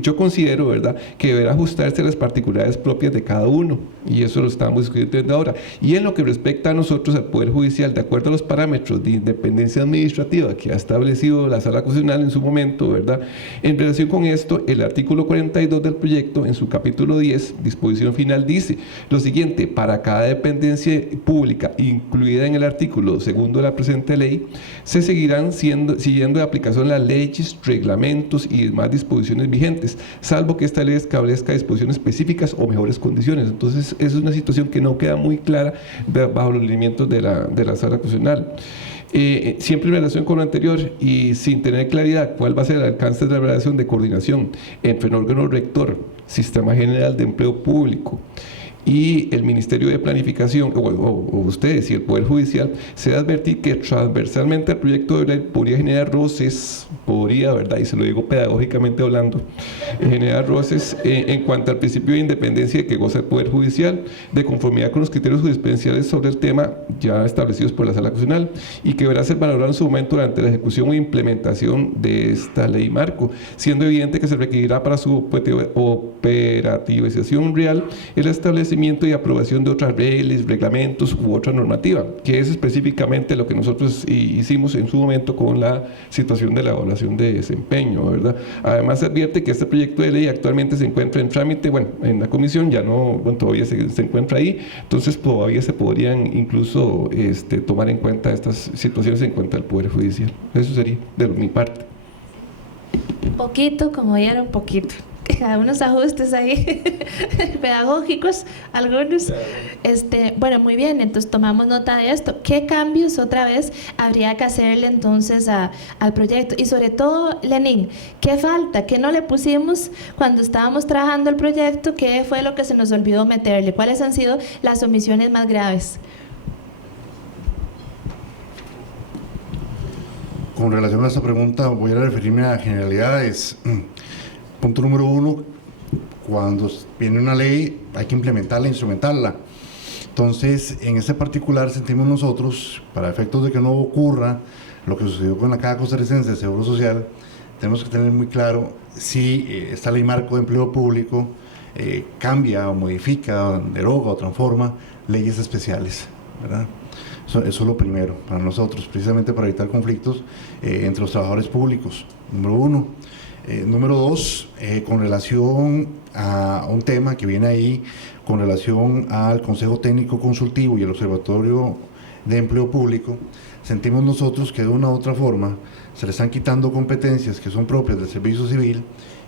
yo considero, ¿verdad?, que deberá ajustarse a las particularidades propias de cada uno, y eso lo estamos discutiendo ahora. Y en lo que respecta a nosotros, al Poder Judicial, de acuerdo a los parámetros de independencia administrativa que ha establecido la Sala Constitucional en su momento, ¿verdad?, en relación con esto, el artículo 42 del proyecto, en su capítulo 10, disposición final, dice lo siguiente: para cada dependencia pública incluida en el artículo segundo de la presente ley, se seguirán siguiendo de aplicación las leyes, reglamentos y demás disposiciones vigentes, salvo que esta ley establezca disposiciones específicas o mejores condiciones. Entonces, es una situación que no queda muy clara bajo los lineamientos de la Sala Constitucional. Siempre en relación con lo anterior y sin tener claridad cuál va a ser el alcance de la relación de coordinación entre el órgano rector, Sistema General de Empleo Público, y el Ministerio de Planificación, o ustedes y el Poder Judicial, se debe advertir que transversalmente al proyecto de ley podría generar roces, ¿verdad? Y se lo digo pedagógicamente hablando, generar roces en cuanto al principio de independencia de que goza el Poder Judicial, de conformidad con los criterios jurisprudenciales sobre el tema ya establecidos por la Sala Constitucional, y que deberá ser valorado en su momento durante la ejecución o implementación de esta ley marco, siendo evidente que se requerirá para su operativización real el establecimiento y aprobación de otras leyes, reglamentos u otra normativa, que es específicamente lo que nosotros hicimos en su momento con la situación de la evaluación de desempeño, ¿verdad? Además, se advierte que este proyecto de ley actualmente se encuentra en trámite, bueno, en la comisión ya no, bueno, todavía se encuentra ahí, entonces todavía se podrían incluso tomar en cuenta estas situaciones en cuanto al Poder Judicial. Eso sería de mi parte. Poquito, como ya era un poquito. Unos ajustes ahí pedagógicos, algunos. Bueno, muy bien, entonces tomamos nota de esto. ¿Qué cambios otra vez habría que hacerle entonces al proyecto? Y sobre todo, Lenín, ¿qué falta? ¿Qué no le pusimos cuando estábamos trabajando el proyecto? ¿Qué fue lo que se nos olvidó meterle? ¿Cuáles han sido las omisiones más graves? Con relación a esta pregunta, voy a referirme a generalidades. Punto número 1, cuando viene una ley hay que implementarla, instrumentarla. Entonces, en este particular sentimos nosotros, para efectos de que no ocurra lo que sucedió con la Caja Costarricense de Seguro Social, tenemos que tener muy claro si esta ley marco de empleo público cambia o modifica, deroga o transforma leyes especiales, ¿verdad? Eso es lo primero para nosotros, precisamente para evitar conflictos entre los trabajadores públicos. Número 1. Número 2, con relación a un tema que viene ahí, con relación al Consejo Técnico Consultivo y el Observatorio de Empleo Público, sentimos nosotros que de una u otra forma se le están quitando competencias que son propias del Servicio Civil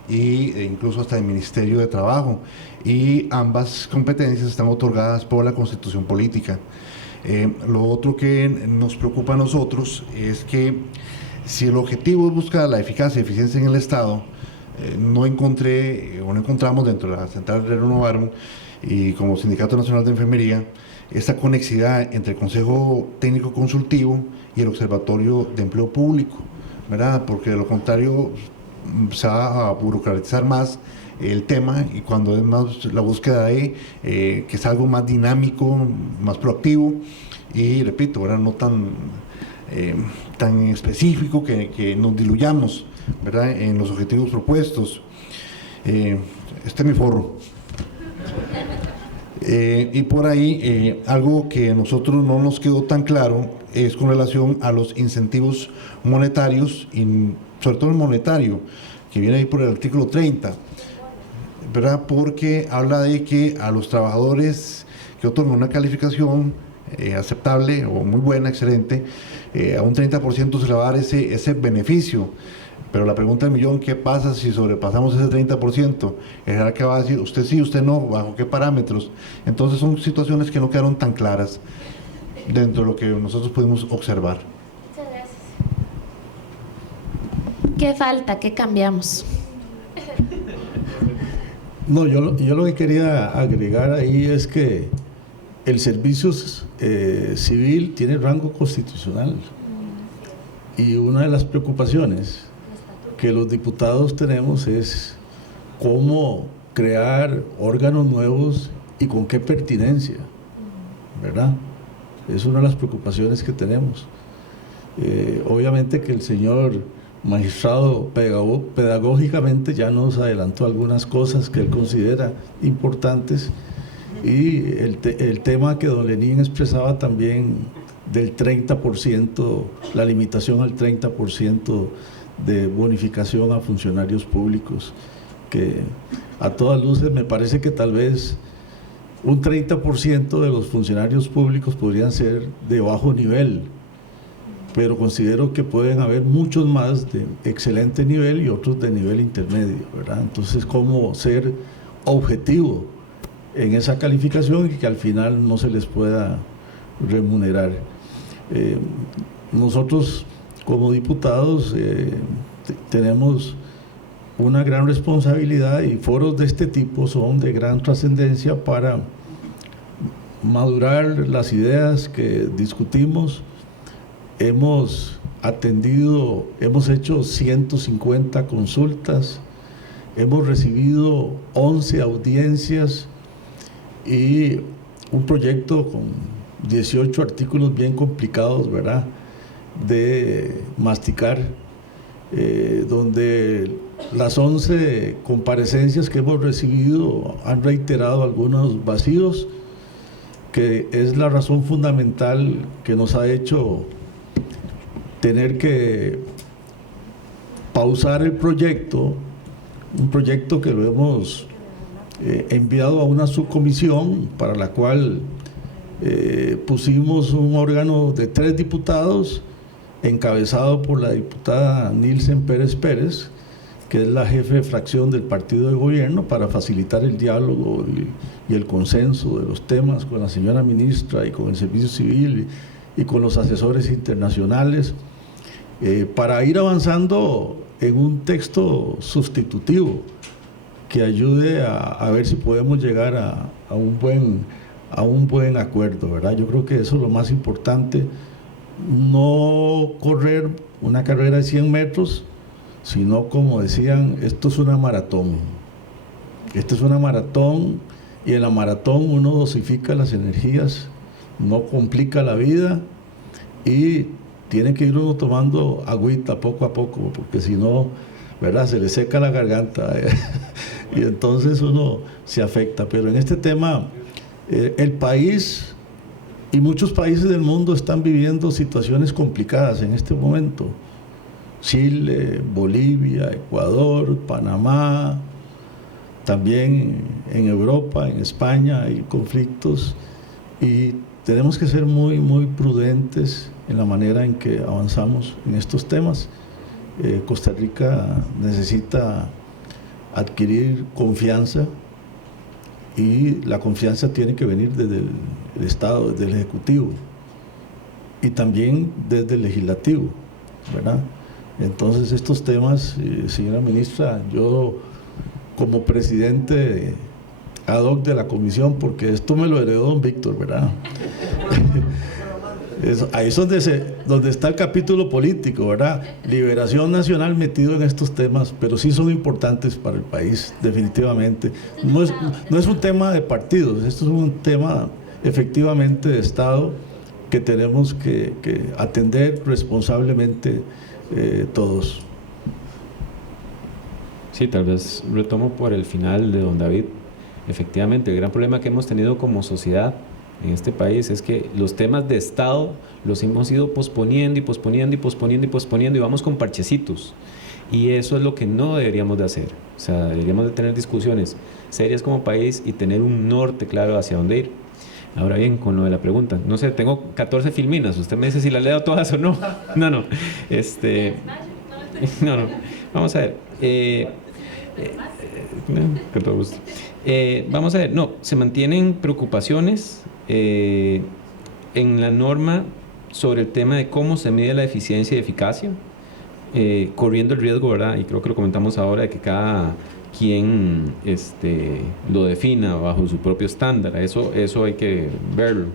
e incluso hasta del Ministerio de Trabajo, y ambas competencias están otorgadas por la Constitución Política. Lo otro que nos preocupa a nosotros es que si el objetivo es buscar la eficacia y eficiencia en el Estado, no encontramos dentro de la Central de Renovaron y como Sindicato Nacional de Enfermería esta conexidad entre el Consejo Técnico Consultivo y el Observatorio de Empleo Público, ¿verdad? Porque de lo contrario se va a burocratizar más el tema, y cuando es más la búsqueda de que es algo más dinámico, más proactivo y, repito, ¿verdad? No tan específico que nos diluyamos, ¿verdad?, en los objetivos propuestos. Este es mi forro. Y por ahí, algo que a nosotros no nos quedó tan claro es con relación a los incentivos monetarios, y sobre todo el monetario, que viene ahí por el artículo 30, ¿verdad?, porque habla de que a los trabajadores que otorgan una calificación aceptable o muy buena, excelente, a un 30% se le va a dar ese beneficio. Pero la pregunta del millón, ¿qué pasa si sobrepasamos ese 30%? ¿Es que va a decir usted sí, usted no? ¿Bajo qué parámetros? Entonces son situaciones que no quedaron tan claras dentro de lo que nosotros pudimos observar. Muchas gracias. ¿Qué falta? ¿Qué cambiamos? No, yo lo que quería agregar ahí es que el servicio civil tiene rango constitucional, y una de las preocupaciones que los diputados tenemos es cómo crear órganos nuevos y con qué pertinencia, ¿verdad? Es una de las preocupaciones que tenemos. Obviamente que el señor magistrado pedagógicamente ya nos adelantó algunas cosas que él considera importantes, y el tema que don Lenín expresaba también del 30%, la limitación al 30% de bonificación a funcionarios públicos, que a todas luces me parece que tal vez un 30% de los funcionarios públicos podrían ser de bajo nivel, pero considero que pueden haber muchos más de excelente nivel y otros de nivel intermedio, ¿verdad? Entonces, ¿cómo ser objetivo en esa calificación y que al final no se les pueda remunerar? Nosotros como diputados tenemos una gran responsabilidad, y foros de este tipo son de gran trascendencia para madurar las ideas que discutimos. Hemos hecho 150 consultas, hemos recibido 11 audiencias y un proyecto con 18 artículos bien complicados, ¿verdad?, de masticar, donde las 11 comparecencias que hemos recibido han reiterado algunos vacíos, que es la razón fundamental que nos ha hecho tener que pausar el proyecto, un proyecto que lo hemos enviado a una subcomisión para la cual pusimos un órgano de 3 diputados encabezado por la diputada Nilsen Pérez Pérez, que es la jefe de fracción del partido de gobierno, para facilitar el diálogo y el consenso de los temas con la señora ministra y con el Servicio Civil y con los asesores internacionales, para ir avanzando en un texto sustitutivo que ayude a ver si podemos llegar a un buen acuerdo, ¿verdad? Yo creo que eso es lo más importante, no correr una carrera de 100 metros, sino, como decían, esto es una maratón. Esto es una maratón, y en la maratón uno dosifica las energías, no complica la vida, y tiene que ir uno tomando agüita poco a poco, porque si no, ¿verdad?, se le seca la garganta y entonces uno se afecta. Pero en este tema, el país y muchos países del mundo están viviendo situaciones complicadas en este momento, Chile, Bolivia, Ecuador, Panamá, también en Europa, en España hay conflictos y tenemos que ser muy, muy prudentes en la manera en que avanzamos en estos temas. Costa Rica necesita adquirir confianza y la confianza tiene que venir desde el Estado, desde el Ejecutivo y también desde el Legislativo, ¿verdad? Entonces estos temas, señora ministra, yo como presidente ad hoc de la comisión, porque esto me lo heredó don Víctor, ¿verdad? Ahí es donde está el capítulo político, ¿verdad? Liberación Nacional metido en estos temas, pero sí son importantes para el país, definitivamente. No es un tema de partidos, esto es un tema efectivamente de Estado que tenemos que atender responsablemente todos. Sí, tal vez retomo por el final de don David. Efectivamente, el gran problema que hemos tenido como sociedad en este país es que los temas de Estado los hemos ido posponiendo y posponiendo y posponiendo y posponiendo y vamos con parchecitos. Y eso es lo que no deberíamos de hacer. O sea, deberíamos de tener discusiones serias como país y tener un norte claro hacia dónde ir. Ahora bien, con lo de la pregunta, no sé, tengo 14 filminas, usted me dice si las leo todas o no. No, no, no, vamos a ver. Con todo gusto. Vamos a ver, no, se mantienen preocupaciones en la norma sobre el tema de cómo se mide la eficiencia y eficacia, corriendo el riesgo, ¿verdad? Y creo que lo comentamos ahora, de que cada quien lo defina bajo su propio estándar. Eso hay que verlo.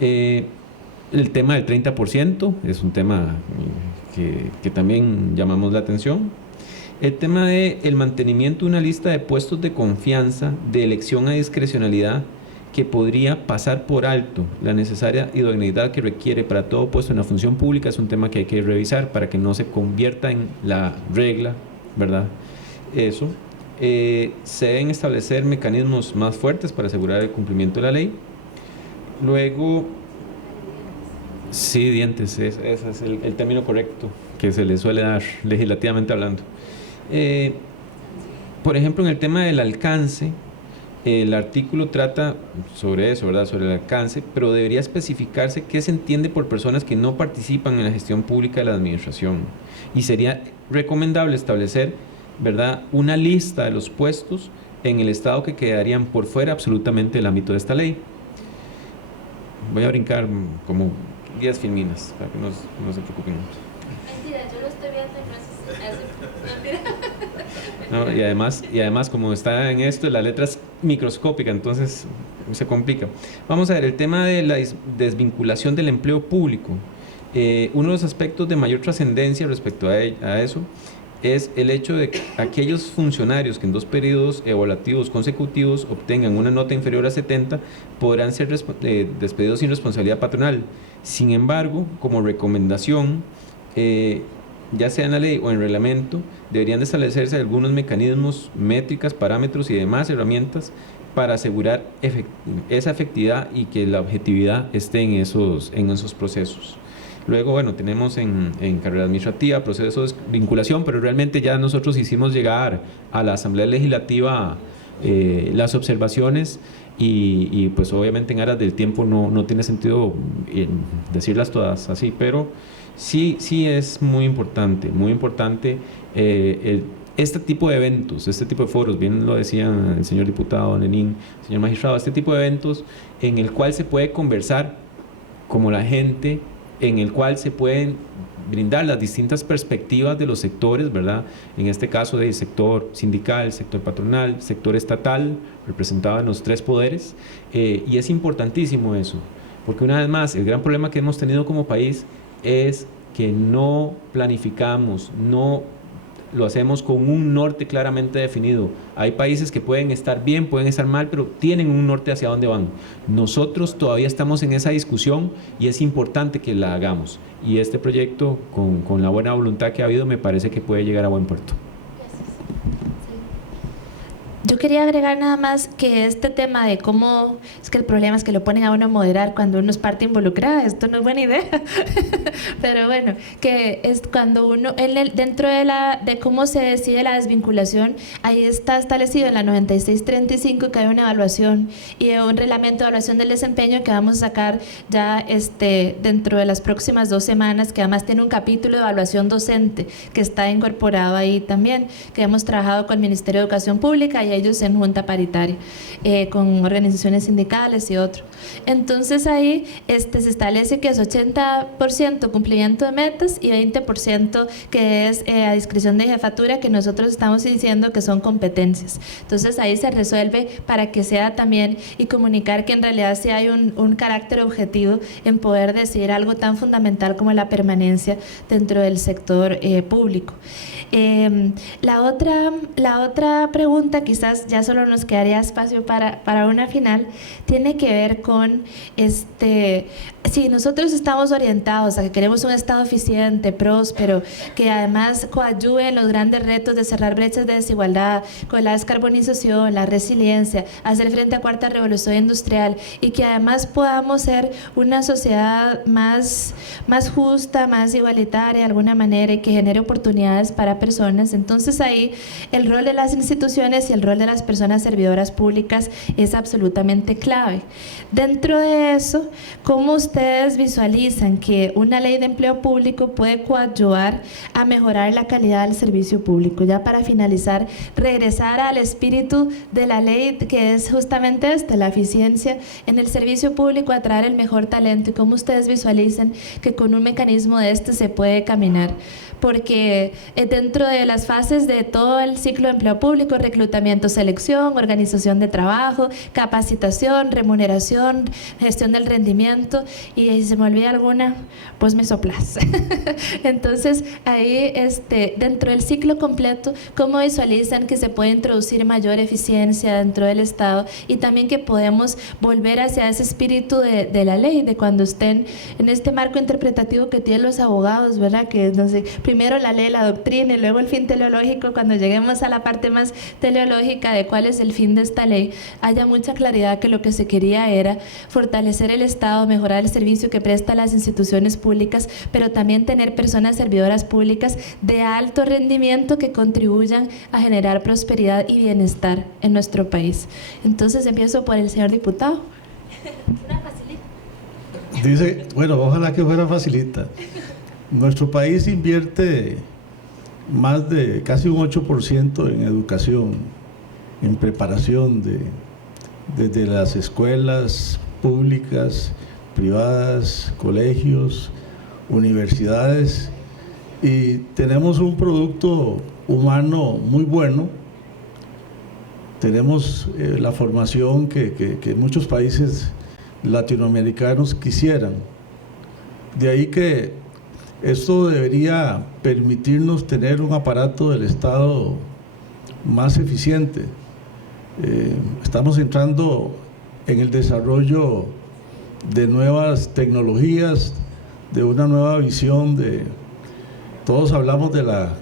El tema del 30% es un tema que también llamamos la atención. El tema del mantenimiento de una lista de puestos de confianza de elección a discrecionalidad que podría pasar por alto la necesaria idoneidad que requiere para todo puesto en la función pública es un tema que hay que revisar para que no se convierta en la regla, ¿verdad? Eso. Se deben establecer mecanismos más fuertes para asegurar el cumplimiento de la ley. Luego, sí, dientes, ese es el término correcto que se le suele dar legislativamente hablando. Por ejemplo, en el tema del alcance, el artículo trata sobre eso, ¿verdad? Sobre el alcance, pero debería especificarse qué se entiende por personas que no participan en la gestión pública de la administración. Y sería recomendable establecer, ¿verdad?, una lista de los puestos en el Estado que quedarían por fuera absolutamente del ámbito de esta ley. Voy a brincar como 10 filminas para que no se preocupen. Mentira, yo lo estoy viendo y no es No, y además como está en esto, la letra es microscópica, entonces se complica. Vamos a ver, el tema de la desvinculación del empleo público. Uno de los aspectos de mayor trascendencia respecto a eso es el hecho de que aquellos funcionarios que en 2 periodos evaluativos consecutivos obtengan una nota inferior a 70 podrán ser despedidos sin responsabilidad patronal. Sin embargo, como recomendación, ya sea en la ley o en reglamento, deberían de establecerse algunos mecanismos, métricas, parámetros y demás herramientas para asegurar esa efectividad y que la objetividad esté en esos procesos. Luego, bueno, tenemos en carrera administrativa procesos de vinculación, pero realmente ya nosotros hicimos llegar a la Asamblea Legislativa las observaciones y pues obviamente en aras del tiempo no tiene sentido decirlas todas así, pero sí es muy importante este tipo de eventos, este tipo de foros, bien lo decía el señor diputado Lenín, señor magistrado, este tipo de eventos en el cual se puede conversar como la gente, en el cual se pueden brindar las distintas perspectivas de los sectores, ¿verdad? En este caso del sector sindical, sector patronal, sector estatal, representado en los 3 poderes, y es importantísimo eso, porque una vez más, el gran problema que hemos tenido como país es que no planificamos, no lo hacemos con un norte claramente definido. Hay países que pueden estar bien, pueden estar mal, pero tienen un norte hacia dónde van. Nosotros todavía estamos en esa discusión y es importante que la hagamos. Y este proyecto, con la buena voluntad que ha habido, me parece que puede llegar a buen puerto. Yo quería agregar nada más que este tema de cómo, es que el problema es que lo ponen a uno a moderar cuando uno es parte involucrada, esto no es buena idea, pero bueno, que es cuando uno, dentro de cómo se decide la desvinculación, ahí está establecido en la 9635 que hay una evaluación y un reglamento de evaluación del desempeño que vamos a sacar ya dentro de las próximas 2 semanas, que además tiene un capítulo de evaluación docente que está incorporado ahí también, que hemos trabajado con el Ministerio de Educación Pública y ellos en junta paritaria, con organizaciones sindicales y otros. Entonces ahí se establece que es 80% cumplimiento de metas y 20% que es a discreción de jefatura, que nosotros estamos diciendo que son competencias. Entonces ahí se resuelve para que sea también, y comunicar que en realidad sí hay un carácter objetivo en poder decir algo tan fundamental como la permanencia dentro del sector público. La otra pregunta, quizás ya solo nos quedaría espacio para una final, tiene que ver con si nosotros estamos orientados a que queremos un Estado eficiente, próspero, que además coadyuve en los grandes retos de cerrar brechas de desigualdad, con la descarbonización, la resiliencia, hacer frente a cuarta revolución industrial, y que además podamos ser una sociedad más justa, más igualitaria de alguna manera, y que genere oportunidades para personas. Entonces ahí el rol de las instituciones y el rol de las personas servidoras públicas es absolutamente clave. Dentro de eso, ¿cómo ustedes visualizan que una ley de empleo público puede coadyuvar a mejorar la calidad del servicio público? Ya para finalizar, regresar al espíritu de la ley, que es justamente la eficiencia en el servicio público, atraer el mejor talento, y cómo ustedes visualizan que con un mecanismo de se puede caminar. Porque dentro de las fases de todo el ciclo de empleo público, reclutamiento, selección, organización de trabajo, capacitación, remuneración, gestión del rendimiento, y si se me olvida alguna, pues me soplas. Entonces ahí dentro del ciclo completo, ¿cómo visualizan que se puede introducir mayor eficiencia dentro del Estado, y también que podemos volver hacia ese espíritu de la ley, de cuando estén en este marco interpretativo que tienen los abogados, ¿verdad? Que no sé, primero la ley, la doctrina, y luego el fin teleológico. Cuando lleguemos a la parte más teleológica de cuál es el fin de esta ley, haya mucha claridad que lo que se quería era fortalecer el Estado, mejorar el servicio que presta las instituciones públicas, pero también tener personas servidoras públicas de alto rendimiento que contribuyan a generar prosperidad y bienestar en nuestro país. Entonces empiezo por el señor diputado. Una facilita. Dice, bueno, ojalá que fuera facilita. Nuestro país invierte más de casi un 8% en educación, en preparación desde las escuelas públicas, privadas, colegios, universidades, y tenemos un producto humano muy bueno. Tenemos la formación que muchos países latinoamericanos quisieran. De ahí que esto debería permitirnos tener un aparato del Estado más eficiente. Estamos entrando en el desarrollo de nuevas tecnologías, de una nueva visión todos hablamos de la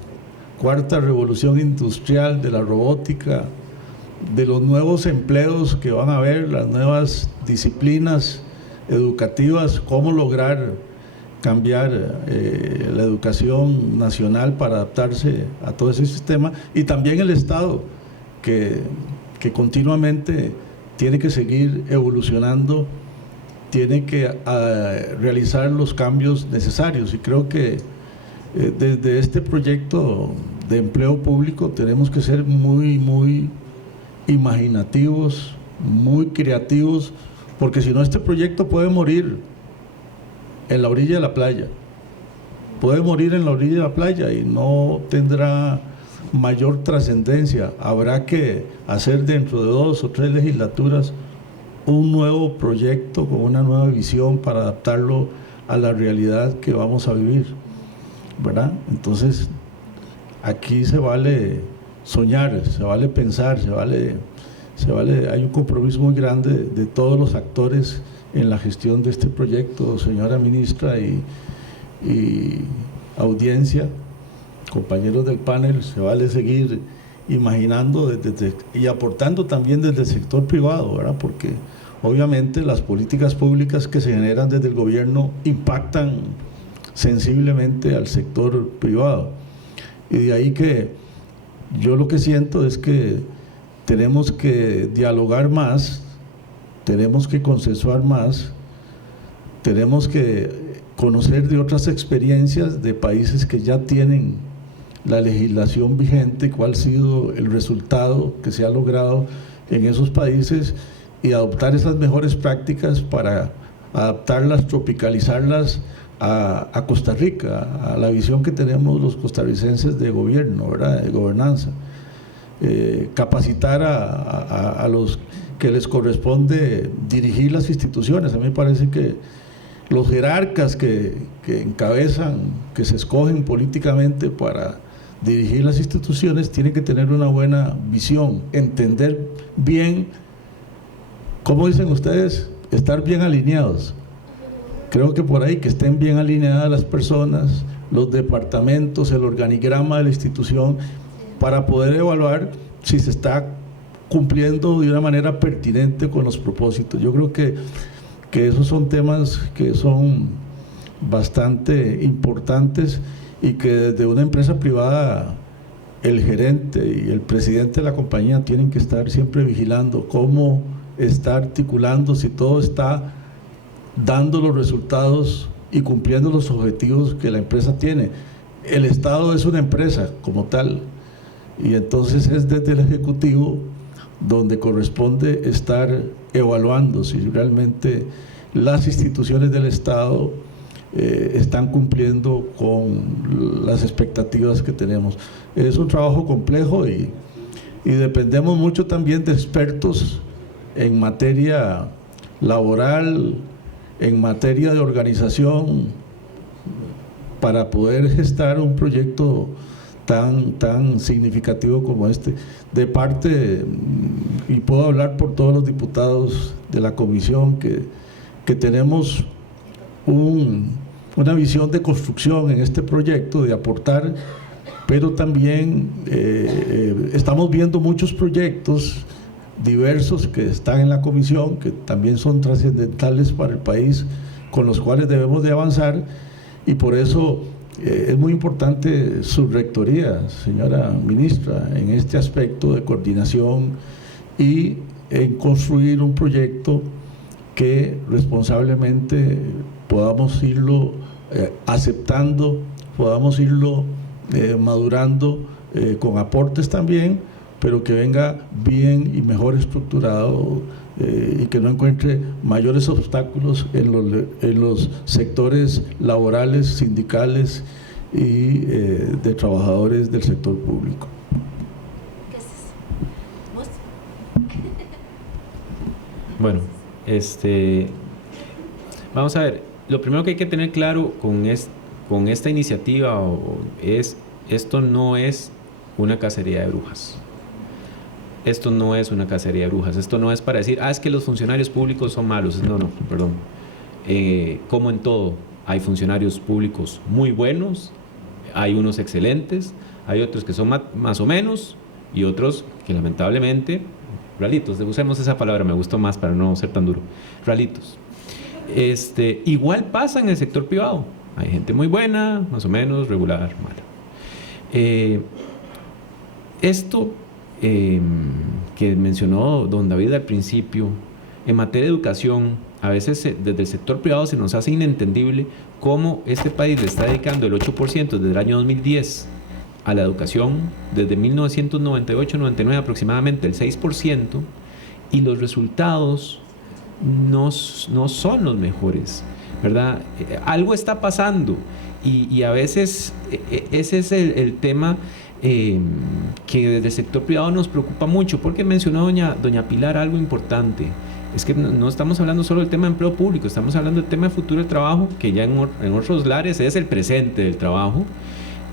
cuarta revolución industrial, de la robótica, de los nuevos empleos que van a haber, las nuevas disciplinas educativas, cómo lograr cambiar la educación nacional para adaptarse a todo ese sistema, y también el Estado que continuamente tiene que seguir evolucionando, tiene que realizar los cambios necesarios, y creo que desde este proyecto de empleo público tenemos que ser muy imaginativos, muy creativos, porque si no este proyecto puede morir en la orilla de la playa, puede morir en la orilla de la playa y no tendrá mayor trascendencia. Habrá que hacer dentro de 2 o 3 legislaturas un nuevo proyecto con una nueva visión para adaptarlo a la realidad que vamos a vivir, ¿verdad? Entonces aquí se vale soñar, se vale pensar, se vale, hay un compromiso muy grande de todos los actores en la gestión de este proyecto, señora ministra y audiencia, compañeros del panel. Se vale seguir imaginando y aportando también desde el sector privado, ¿verdad? Porque obviamente las políticas públicas que se generan desde el gobierno impactan sensiblemente al sector privado. Y de ahí que yo lo que siento es que tenemos que dialogar más, tenemos que consensuar más, tenemos que conocer de otras experiencias de países que ya tienen la legislación vigente, cuál ha sido el resultado que se ha logrado en esos países y adoptar esas mejores prácticas para adaptarlas, tropicalizarlas a Costa Rica, a la visión que tenemos los costarricenses de gobierno, ¿verdad?, de gobernanza. Capacitar a los que les corresponde dirigir las instituciones. A mí me parece que los jerarcas que encabezan, que se escogen políticamente para dirigir las instituciones, tienen que tener una buena visión, entender bien, ¿cómo dicen ustedes?, estar bien alineados. Creo que por ahí que estén bien alineadas las personas, los departamentos, el organigrama de la institución, para poder evaluar si se está cumpliendo de una manera pertinente con los propósitos. Yo creo que esos son temas que son bastante importantes y que desde una empresa privada el gerente y el presidente de la compañía tienen que estar siempre vigilando cómo está articulando, si todo está dando los resultados y cumpliendo los objetivos que la empresa tiene. El Estado es una empresa como tal, y entonces es desde el Ejecutivo donde corresponde estar evaluando si realmente las instituciones del Estado están cumpliendo con las expectativas que tenemos. Es un trabajo complejo y dependemos mucho también de expertos en materia laboral, en materia de organización, para poder gestar un proyecto tan significativo como este. De parte, y puedo hablar por todos los diputados de la comisión, que tenemos una visión de construcción en este proyecto, de aportar, pero también estamos viendo muchos proyectos diversos que están en la comisión, que también son trascendentales para el país, con los cuales debemos de avanzar, y por eso es muy importante su rectoría, señora ministra, en este aspecto de coordinación y en construir un proyecto que responsablemente podamos irlo aceptando, podamos irlo madurando con aportes también, pero que venga bien y mejor estructurado y que no encuentre mayores obstáculos en los sectores laborales, sindicales y de trabajadores del sector público. Bueno, vamos a ver, lo primero que hay que tener claro con esta iniciativa es, esto no es una cacería de brujas. Esto no es una cacería de brujas, esto no es para decir, es que los funcionarios públicos son malos. No, perdón. Como en todo, hay funcionarios públicos muy buenos, hay unos excelentes, hay otros que son más o menos, y otros que lamentablemente, ralitos, usemos esa palabra, me gustó más para no ser tan duro, ralitos. Igual pasa en el sector privado, hay gente muy buena, más o menos, regular, mala. Esto que mencionó don David al principio, en materia de educación, a veces desde el sector privado se nos hace inentendible cómo este país le está dedicando el 8% desde el año 2010 a la educación, desde 1998-99 aproximadamente el 6%, y los resultados no son los mejores, ¿verdad? Algo está pasando y a veces ese es el tema que desde el sector privado nos preocupa mucho, porque mencionó doña Pilar algo importante. Es que no estamos hablando solo del tema de empleo público, estamos hablando del tema de futuro del trabajo, que ya en otros lares es el presente del trabajo,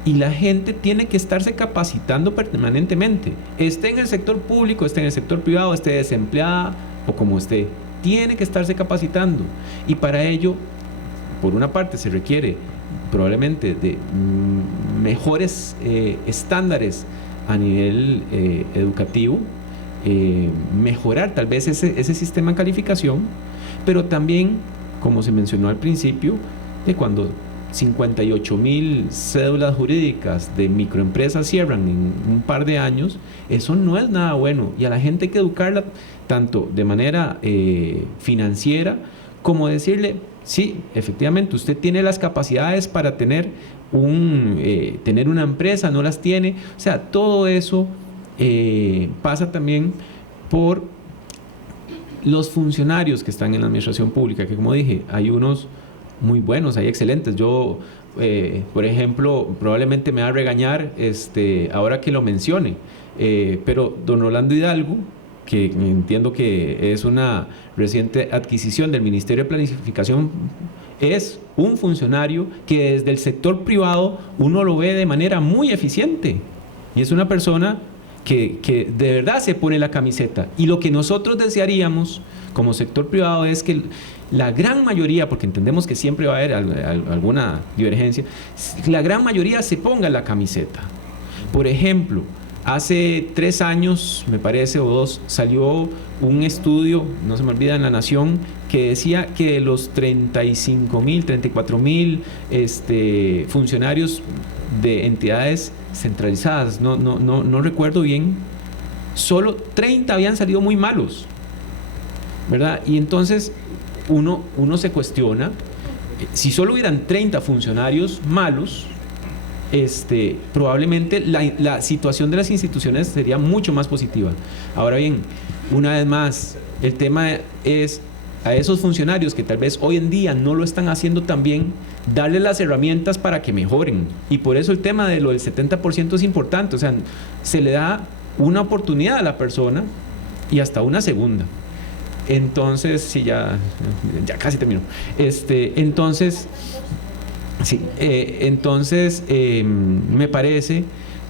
y la gente tiene que estarse capacitando permanentemente, esté en el sector público, esté en el sector privado, esté desempleada o como esté, tiene que estarse capacitando, y para ello, por una parte, se requiere probablemente de mejores estándares a nivel educativo, mejorar tal vez ese sistema de calificación, pero también, como se mencionó al principio, de cuando 58,000 cédulas jurídicas de microempresas cierran en un par de años, eso no es nada bueno, y a la gente hay que educarla tanto de manera financiera como decirle, sí, efectivamente, usted tiene las capacidades para tener una empresa, no las tiene. O sea, todo eso pasa también por los funcionarios que están en la administración pública, que como dije, hay unos muy buenos, hay excelentes. Yo, por ejemplo, probablemente me va a regañar ahora que lo mencione, pero don Rolando Hidalgo, que entiendo que es una reciente adquisición del Ministerio de Planificación, es un funcionario que desde el sector privado uno lo ve de manera muy eficiente, y es una persona que de verdad se pone la camiseta. Y lo que nosotros desearíamos como sector privado es que la gran mayoría, porque entendemos que siempre va a haber alguna divergencia, la gran mayoría se ponga la camiseta. Por ejemplo, hace 3 años, me parece, o 2, salió un estudio, no se me olvida, en La Nación, que decía que los 35,000, 34,000 funcionarios de entidades centralizadas, no recuerdo bien, solo 30 habían salido muy malos, ¿verdad? Y entonces uno se cuestiona, si solo hubieran 30 funcionarios malos, probablemente la situación de las instituciones sería mucho más positiva. Ahora bien, una vez más, el tema es a esos funcionarios que tal vez hoy en día no lo están haciendo tan bien, darles las herramientas para que mejoren. Y por eso el tema de lo del 70% es importante. O sea, se le da una oportunidad a la persona y hasta una segunda. Entonces, sí, ya casi termino. Entonces, me parece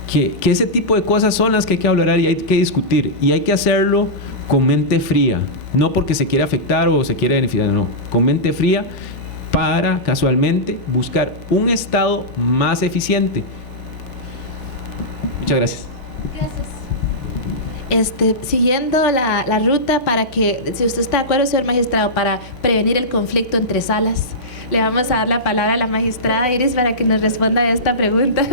que ese tipo de cosas son las que hay que hablar y hay que discutir, y hay que hacerlo con mente fría, no porque se quiera afectar o se quiera beneficiar, no, con mente fría, para casualmente buscar un Estado más eficiente. Muchas gracias. Siguiendo la ruta, para que, si usted está de acuerdo, señor magistrado, para prevenir el conflicto entre salas, le vamos a dar la palabra a la magistrada Iris para que nos responda a esta pregunta.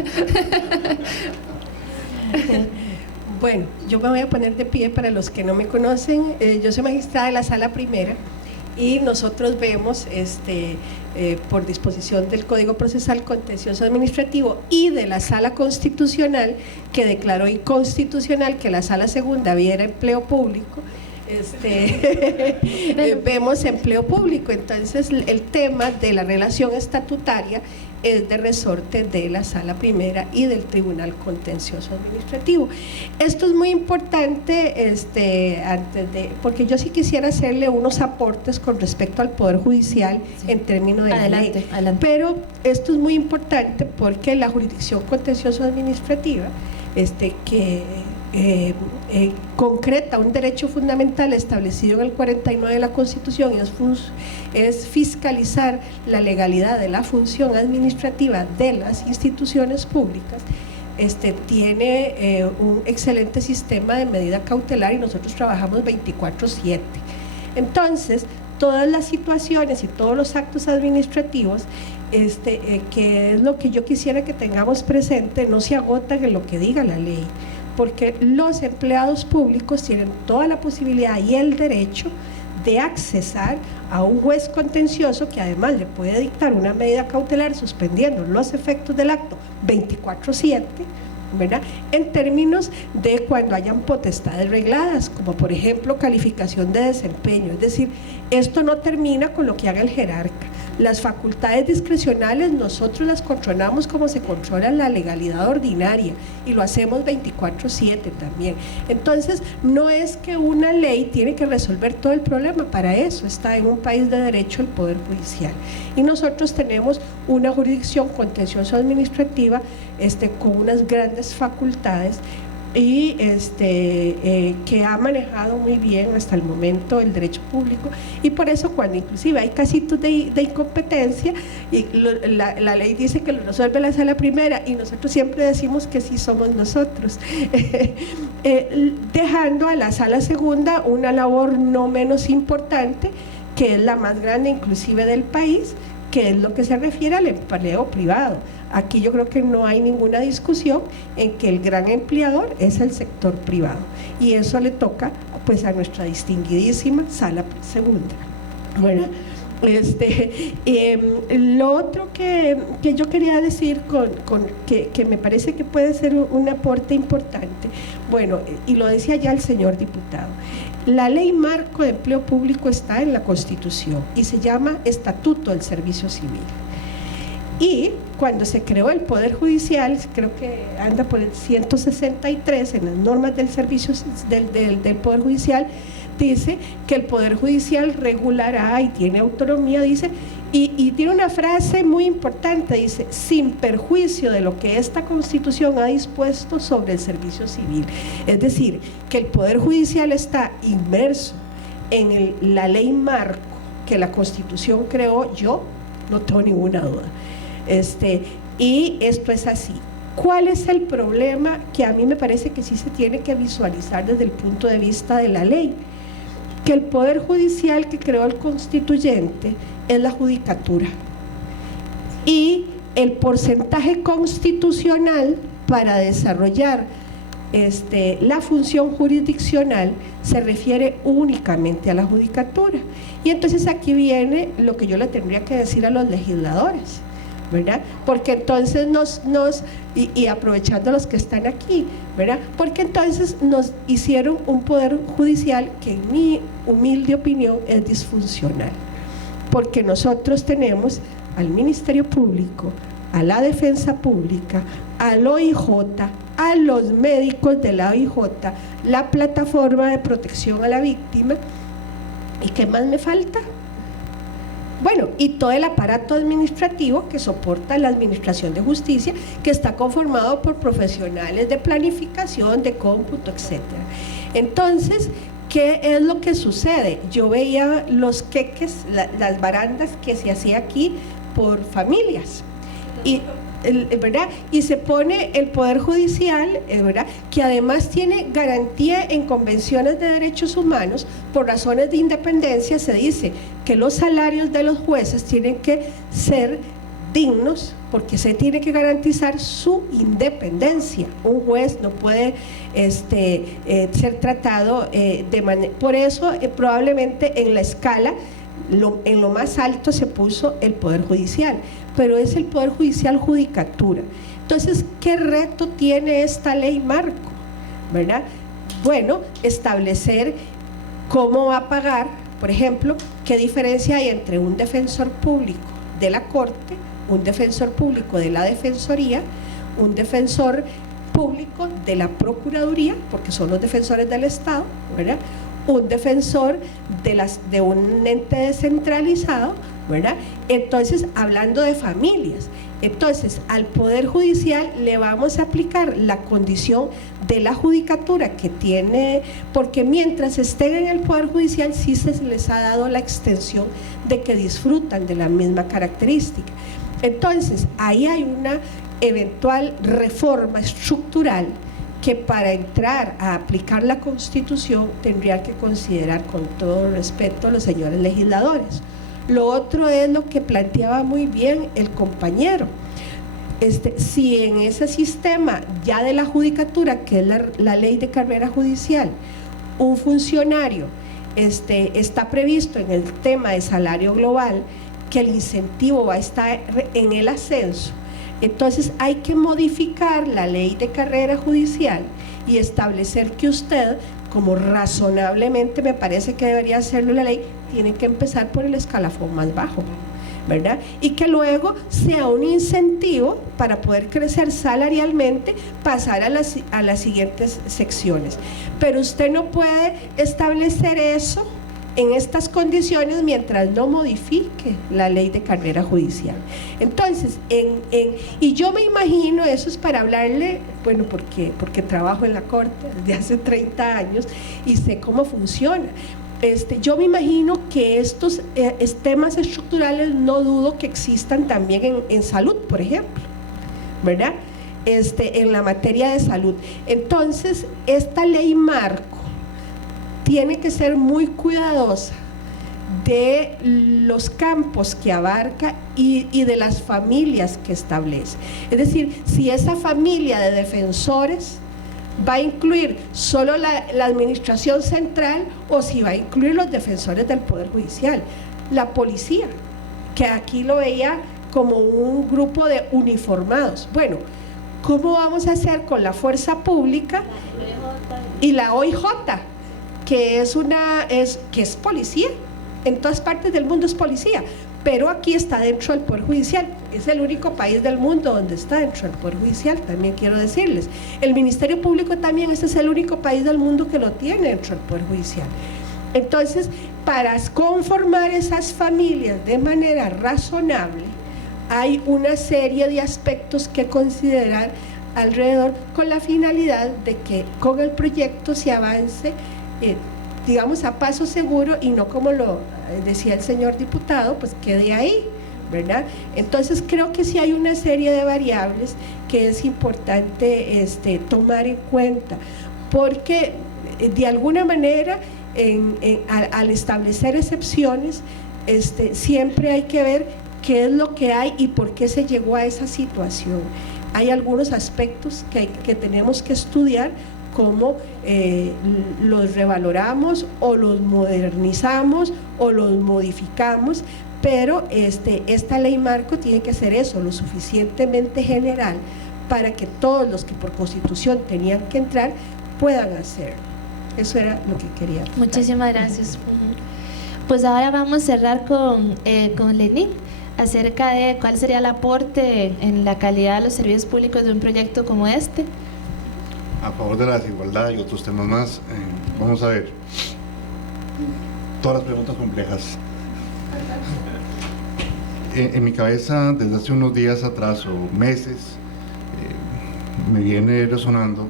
Bueno, yo me voy a poner de pie para los que no me conocen. Yo soy magistrada de la Sala Primera y nosotros vemos, por disposición del Código Procesal Contencioso Administrativo y de la Sala Constitucional, que declaró inconstitucional que la Sala Segunda viera empleo público, vemos empleo público. Entonces el tema de la relación estatutaria es de resorte de la Sala Primera y del Tribunal Contencioso Administrativo. Esto es muy importante, porque yo sí quisiera hacerle unos aportes con respecto al Poder Judicial, sí, en términos de la ley. Adelante. Pero esto es muy importante porque la jurisdicción contencioso administrativa, que concreta un derecho fundamental establecido en el 49 de la Constitución, y es fiscalizar la legalidad de la función administrativa de las instituciones públicas. Tiene un excelente sistema de medida cautelar y nosotros trabajamos 24/7. Entonces, todas las situaciones y todos los actos administrativos, que es lo que yo quisiera que tengamos presente, no se agotan en lo que diga la ley, porque los empleados públicos tienen toda la posibilidad y el derecho de accesar a un juez contencioso que además le puede dictar una medida cautelar suspendiendo los efectos del acto 24/7, ¿verdad?, en términos de cuando hayan potestades regladas, como por ejemplo calificación de desempeño. Es decir, esto no termina con lo que haga el jerarca. Las facultades discrecionales nosotros las controlamos como se controla la legalidad ordinaria, y lo hacemos 24/7 también. Entonces, no es que una ley tiene que resolver todo el problema, para eso está en un país de derecho el Poder Judicial. Y nosotros tenemos una jurisdicción contencioso administrativa con unas grandes facultades, y que ha manejado muy bien hasta el momento el derecho público, y por eso cuando inclusive hay casitos de incompetencia y la ley dice que lo resuelve la sala primera y nosotros siempre decimos que sí somos nosotros, dejando a la sala segunda una labor no menos importante, que es la más grande inclusive del país, que es lo que se refiere al empleo privado. Aquí yo creo que no hay ninguna discusión en que el gran empleador es el sector privado, y eso le toca pues a nuestra distinguidísima sala segunda. Bueno, lo otro que yo quería decir que me parece que puede ser un aporte importante, bueno, y lo decía ya el señor diputado, la ley marco de empleo público está en la Constitución y se llama Estatuto del Servicio Civil. Y cuando se creó el Poder Judicial, creo que anda por el 163 en las normas del servicio del Poder Judicial, dice que el Poder Judicial regulará y tiene autonomía, dice, y tiene una frase muy importante, dice, sin perjuicio de lo que esta Constitución ha dispuesto sobre el servicio civil. Es decir, que el Poder Judicial está inmerso en la ley marco que la Constitución creó, yo no tengo ninguna duda. Y esto es así. ¿Cuál es el problema que a mí me parece que sí se tiene que visualizar desde el punto de vista de la ley? Que el Poder Judicial que creó el constituyente es la judicatura, y el porcentaje constitucional para desarrollar la función jurisdiccional se refiere únicamente a la judicatura. Y entonces aquí viene lo que yo le tendría que decir a los legisladores, ¿verdad? Porque entonces y aprovechando los que están aquí, ¿verdad? Porque entonces nos hicieron un poder judicial que en mi humilde opinión es disfuncional, porque nosotros tenemos al Ministerio Público, a la Defensa Pública, al OIJ, a los médicos de la OIJ, la plataforma de protección a la víctima, ¿y qué más me falta? Bueno, y todo el aparato administrativo que soporta la administración de justicia, que está conformado por profesionales de planificación, de cómputo, etc. Entonces, ¿qué es lo que sucede? Yo veía los queques, las barandas que se hacía aquí por familias, ¿verdad? Y se pone el Poder Judicial, ¿verdad?, que además tiene garantía en convenciones de derechos humanos. Por razones de independencia se dice que los salarios de los jueces tienen que ser dignos, porque se tiene que garantizar su independencia. Un juez no puede ser tratado de manera… Por eso probablemente en la escala, en lo más alto se puso el Poder Judicial, pero es el Poder Judicial judicatura. Entonces, ¿qué reto tiene esta ley marco? ¿Verdad? Bueno, establecer cómo va a pagar, por ejemplo, qué diferencia hay entre un defensor público de la Corte, un defensor público de la Defensoría, un defensor público de la Procuraduría, porque son los defensores del Estado, ¿verdad?, un defensor de un ente descentralizado, ¿verdad? Entonces, hablando de familias, entonces al Poder Judicial le vamos a aplicar la condición de la judicatura que tiene, porque mientras estén en el Poder Judicial sí se les ha dado la extensión de que disfrutan de la misma característica. Entonces, ahí hay una eventual reforma estructural que para entrar a aplicar la Constitución tendría que considerar, con todo respeto, los señores legisladores. Lo otro es lo que planteaba muy bien el compañero. Si en ese sistema ya de la judicatura, que es la ley de carrera judicial, un funcionario está previsto en el tema de salario global, que el incentivo va a estar en el ascenso, entonces hay que modificar la ley de carrera judicial y establecer que usted, como razonablemente me parece que debería hacerlo la ley, tiene que empezar por el escalafón más bajo, ¿verdad? Y que luego sea un incentivo para poder crecer salarialmente, pasar a las siguientes secciones. Pero usted no puede establecer eso en estas condiciones mientras no modifique la ley de carrera judicial. Entonces, y yo me imagino, eso es para hablarle, bueno, porque trabajo en la Corte desde hace 30 años y sé cómo funciona. Yo me imagino que estos temas estructurales no dudo que existan también en salud, por ejemplo, ¿verdad? En la materia de salud. Entonces, esta ley marco tiene que ser muy cuidadosa de los campos que abarca y de las familias que establece. Es decir, si esa familia de defensores va a incluir solo la administración central o si va a incluir los defensores del Poder Judicial, la policía, que aquí lo veía como un grupo de uniformados. Bueno, ¿cómo vamos a hacer con la fuerza pública y la OIJ? Que es policía, en todas partes del mundo es policía, pero aquí está dentro del Poder Judicial, es el único país del mundo donde está dentro del Poder Judicial, también quiero decirles. El Ministerio Público también, este es el único país del mundo que lo tiene dentro del Poder Judicial. Entonces, para conformar esas familias de manera razonable, hay una serie de aspectos que considerar alrededor, con la finalidad de que con el proyecto se avance digamos a paso seguro y no como lo decía el señor diputado, pues quede ahí, ¿verdad? Entonces creo que sí hay una serie de variables que es importante tomar en cuenta, porque de alguna manera al establecer excepciones siempre hay que ver qué es lo que hay y por qué se llegó a esa situación. Hay algunos aspectos que tenemos que estudiar, cómo los revaloramos o los modernizamos o los modificamos, pero esta ley marco tiene que ser eso, lo suficientemente general para que todos los que por constitución tenían que entrar puedan hacerlo. Eso era lo que quería aportar. Muchísimas gracias. Pues ahora vamos a cerrar con Lenín acerca de cuál sería el aporte en la calidad de los servicios públicos de un proyecto como este. A favor de la desigualdad y otros temas más. Vamos a ver, todas las preguntas complejas. En mi cabeza, desde hace unos días atrás o meses, me viene resonando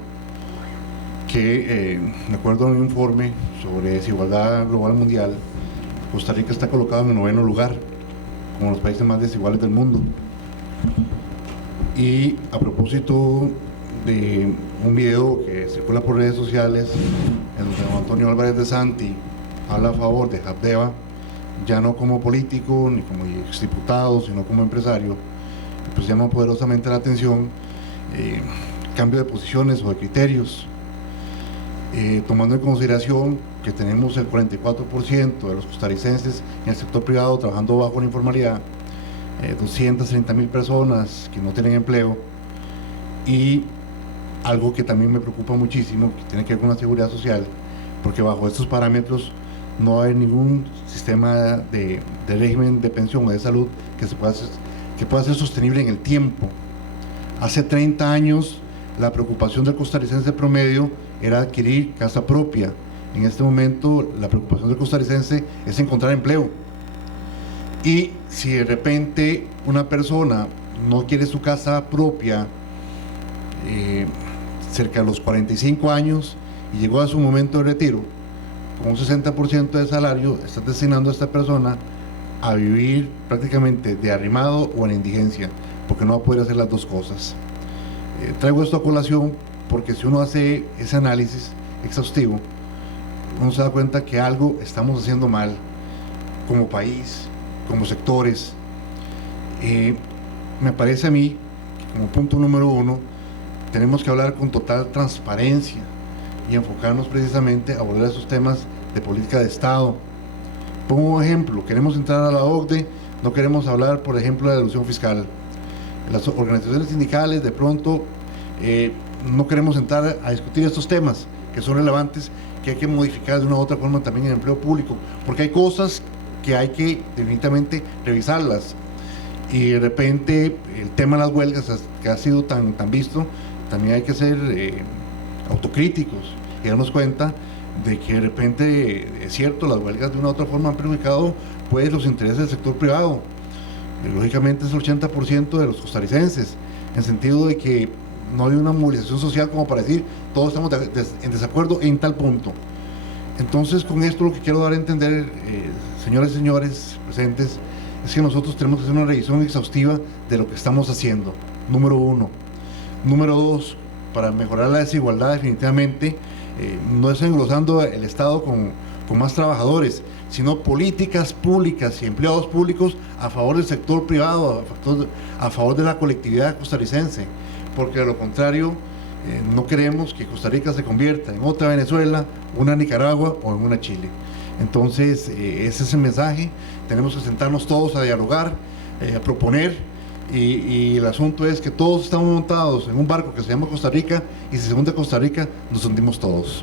que, de acuerdo a un informe sobre desigualdad global mundial, Costa Rica está colocado en el 9º lugar, como los países más desiguales del mundo. Y a propósito de un video que circula por redes sociales en donde don Antonio Álvarez de Santi habla a favor de Habdeba, ya no como político ni como exdiputado, sino como empresario, pues llama poderosamente la atención cambio de posiciones o de criterios, tomando en consideración que tenemos el 44% de los costarricenses en el sector privado trabajando bajo la informalidad, 230,000 personas que no tienen empleo, y algo que también me preocupa muchísimo, que tiene que ver con la seguridad social, porque bajo estos parámetros no va a haber ningún sistema de régimen de pensión o de salud que pueda ser sostenible en el tiempo. Hace 30 años la preocupación del costarricense promedio era adquirir casa propia. En este momento la preocupación del costarricense es encontrar empleo. Y si de repente una persona no quiere su casa propia cerca de los 45 años y llegó a su momento de retiro, con un 60% de salario, está destinando a esta persona a vivir prácticamente de arrimado o en indigencia, porque no va a poder hacer las dos cosas. Traigo esto a colación porque si uno hace ese análisis exhaustivo, uno se da cuenta que algo estamos haciendo mal como país, como sectores. Me parece a mí que como punto número 1 tenemos que hablar con total transparencia y enfocarnos precisamente a abordar esos temas de política de Estado. Pongo un ejemplo, queremos entrar a la OCDE, no queremos hablar, por ejemplo, de la elusión fiscal. Las organizaciones sindicales, de pronto, no queremos entrar a discutir estos temas que son relevantes, que hay que modificar de una u otra forma también en el empleo público, porque hay cosas que hay que definitivamente revisarlas. Y de repente, el tema de las huelgas, que ha sido tan visto, también hay que ser autocríticos y darnos cuenta de que de repente, es cierto, las huelgas de una u otra forma han perjudicado pues los intereses del sector privado. Lógicamente es el 80% de los costarricenses, en sentido de que no hay una movilización social como para decir todos estamos en desacuerdo en tal punto. Entonces, con esto lo que quiero dar a entender, señoras y señores presentes, es que nosotros tenemos que hacer una revisión exhaustiva de lo que estamos haciendo, número uno. Número dos, para mejorar la desigualdad definitivamente, no es englosando el Estado con más trabajadores, sino políticas públicas y empleados públicos a favor del sector privado, a favor de la colectividad costarricense, porque de lo contrario no queremos que Costa Rica se convierta en otra Venezuela, una Nicaragua o en una Chile. Entonces ese es el mensaje, tenemos que sentarnos todos a dialogar, a proponer, y el asunto es que todos estamos montados en un barco que se llama Costa Rica, y si se hunde Costa Rica nos hundimos todos.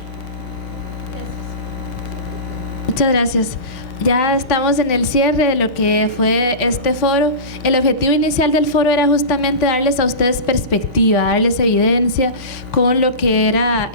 Muchas gracias. Ya estamos en el cierre de lo que fue este foro. El objetivo inicial del foro era justamente darles a ustedes perspectiva, darles evidencia con lo que era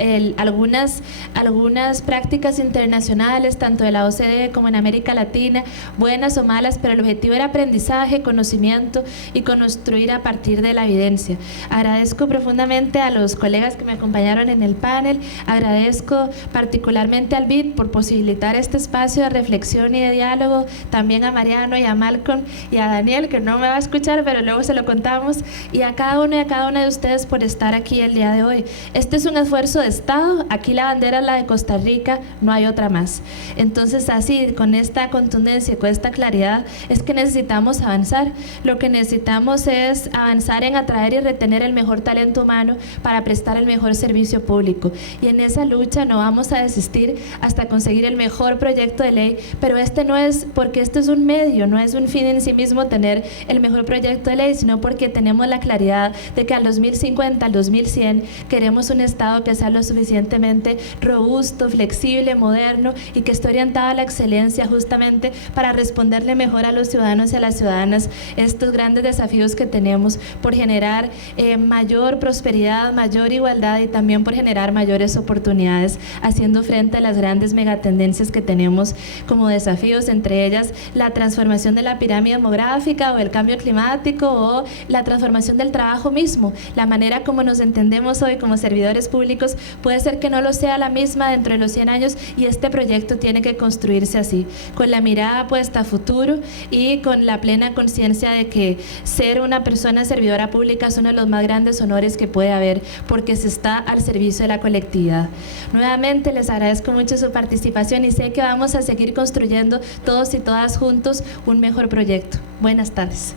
algunas prácticas internacionales, tanto de la OCDE como en América Latina, buenas o malas, pero el objetivo era aprendizaje, conocimiento y construir a partir de la evidencia. Agradezco profundamente a los colegas que me acompañaron en el panel, agradezco particularmente al BID por posibilitar este espacio de reflexión y de diálogo, también a Mariano y a Malcolm y a Daniel, que no me va a escuchar, pero luego se lo contamos, y a cada uno y a cada una de ustedes por estar aquí el día de hoy. Este es un esfuerzo de Estado, aquí la bandera es la de Costa Rica, no hay otra más. Entonces, así, con esta contundencia, con esta claridad, es que necesitamos avanzar. Lo que necesitamos es avanzar en atraer y retener el mejor talento humano para prestar el mejor servicio público, y en esa lucha no vamos a desistir hasta conseguir el mejor proyecto de ley, pero este no es porque este es un medio, no es un fin en sí mismo tener el mejor proyecto de ley, sino porque tenemos la claridad de que al 2050, al 2100, queremos un Estado que sea lo suficientemente robusto, flexible, moderno y que esté orientado a la excelencia, justamente para responderle mejor a los ciudadanos y a las ciudadanas estos grandes desafíos que tenemos por generar mayor prosperidad, mayor igualdad y también por generar mayores oportunidades, haciendo frente a las grandes megatendencias que tenemos como desafíos, entre ellas la transformación de la pirámide demográfica o el cambio climático o la transformación del trabajo mismo. La manera como nos entendemos hoy como servidores públicos puede ser que no lo sea la misma dentro de los 100 años, y este proyecto tiene que construirse así, con la mirada puesta a futuro y con la plena conciencia de que ser una persona servidora pública es uno de los más grandes honores que puede haber, porque se está al servicio de la colectividad. Nuevamente les agradezco mucho su participación y sé que vamos a seguir construyendo todos y todas juntos un mejor proyecto. Buenas tardes.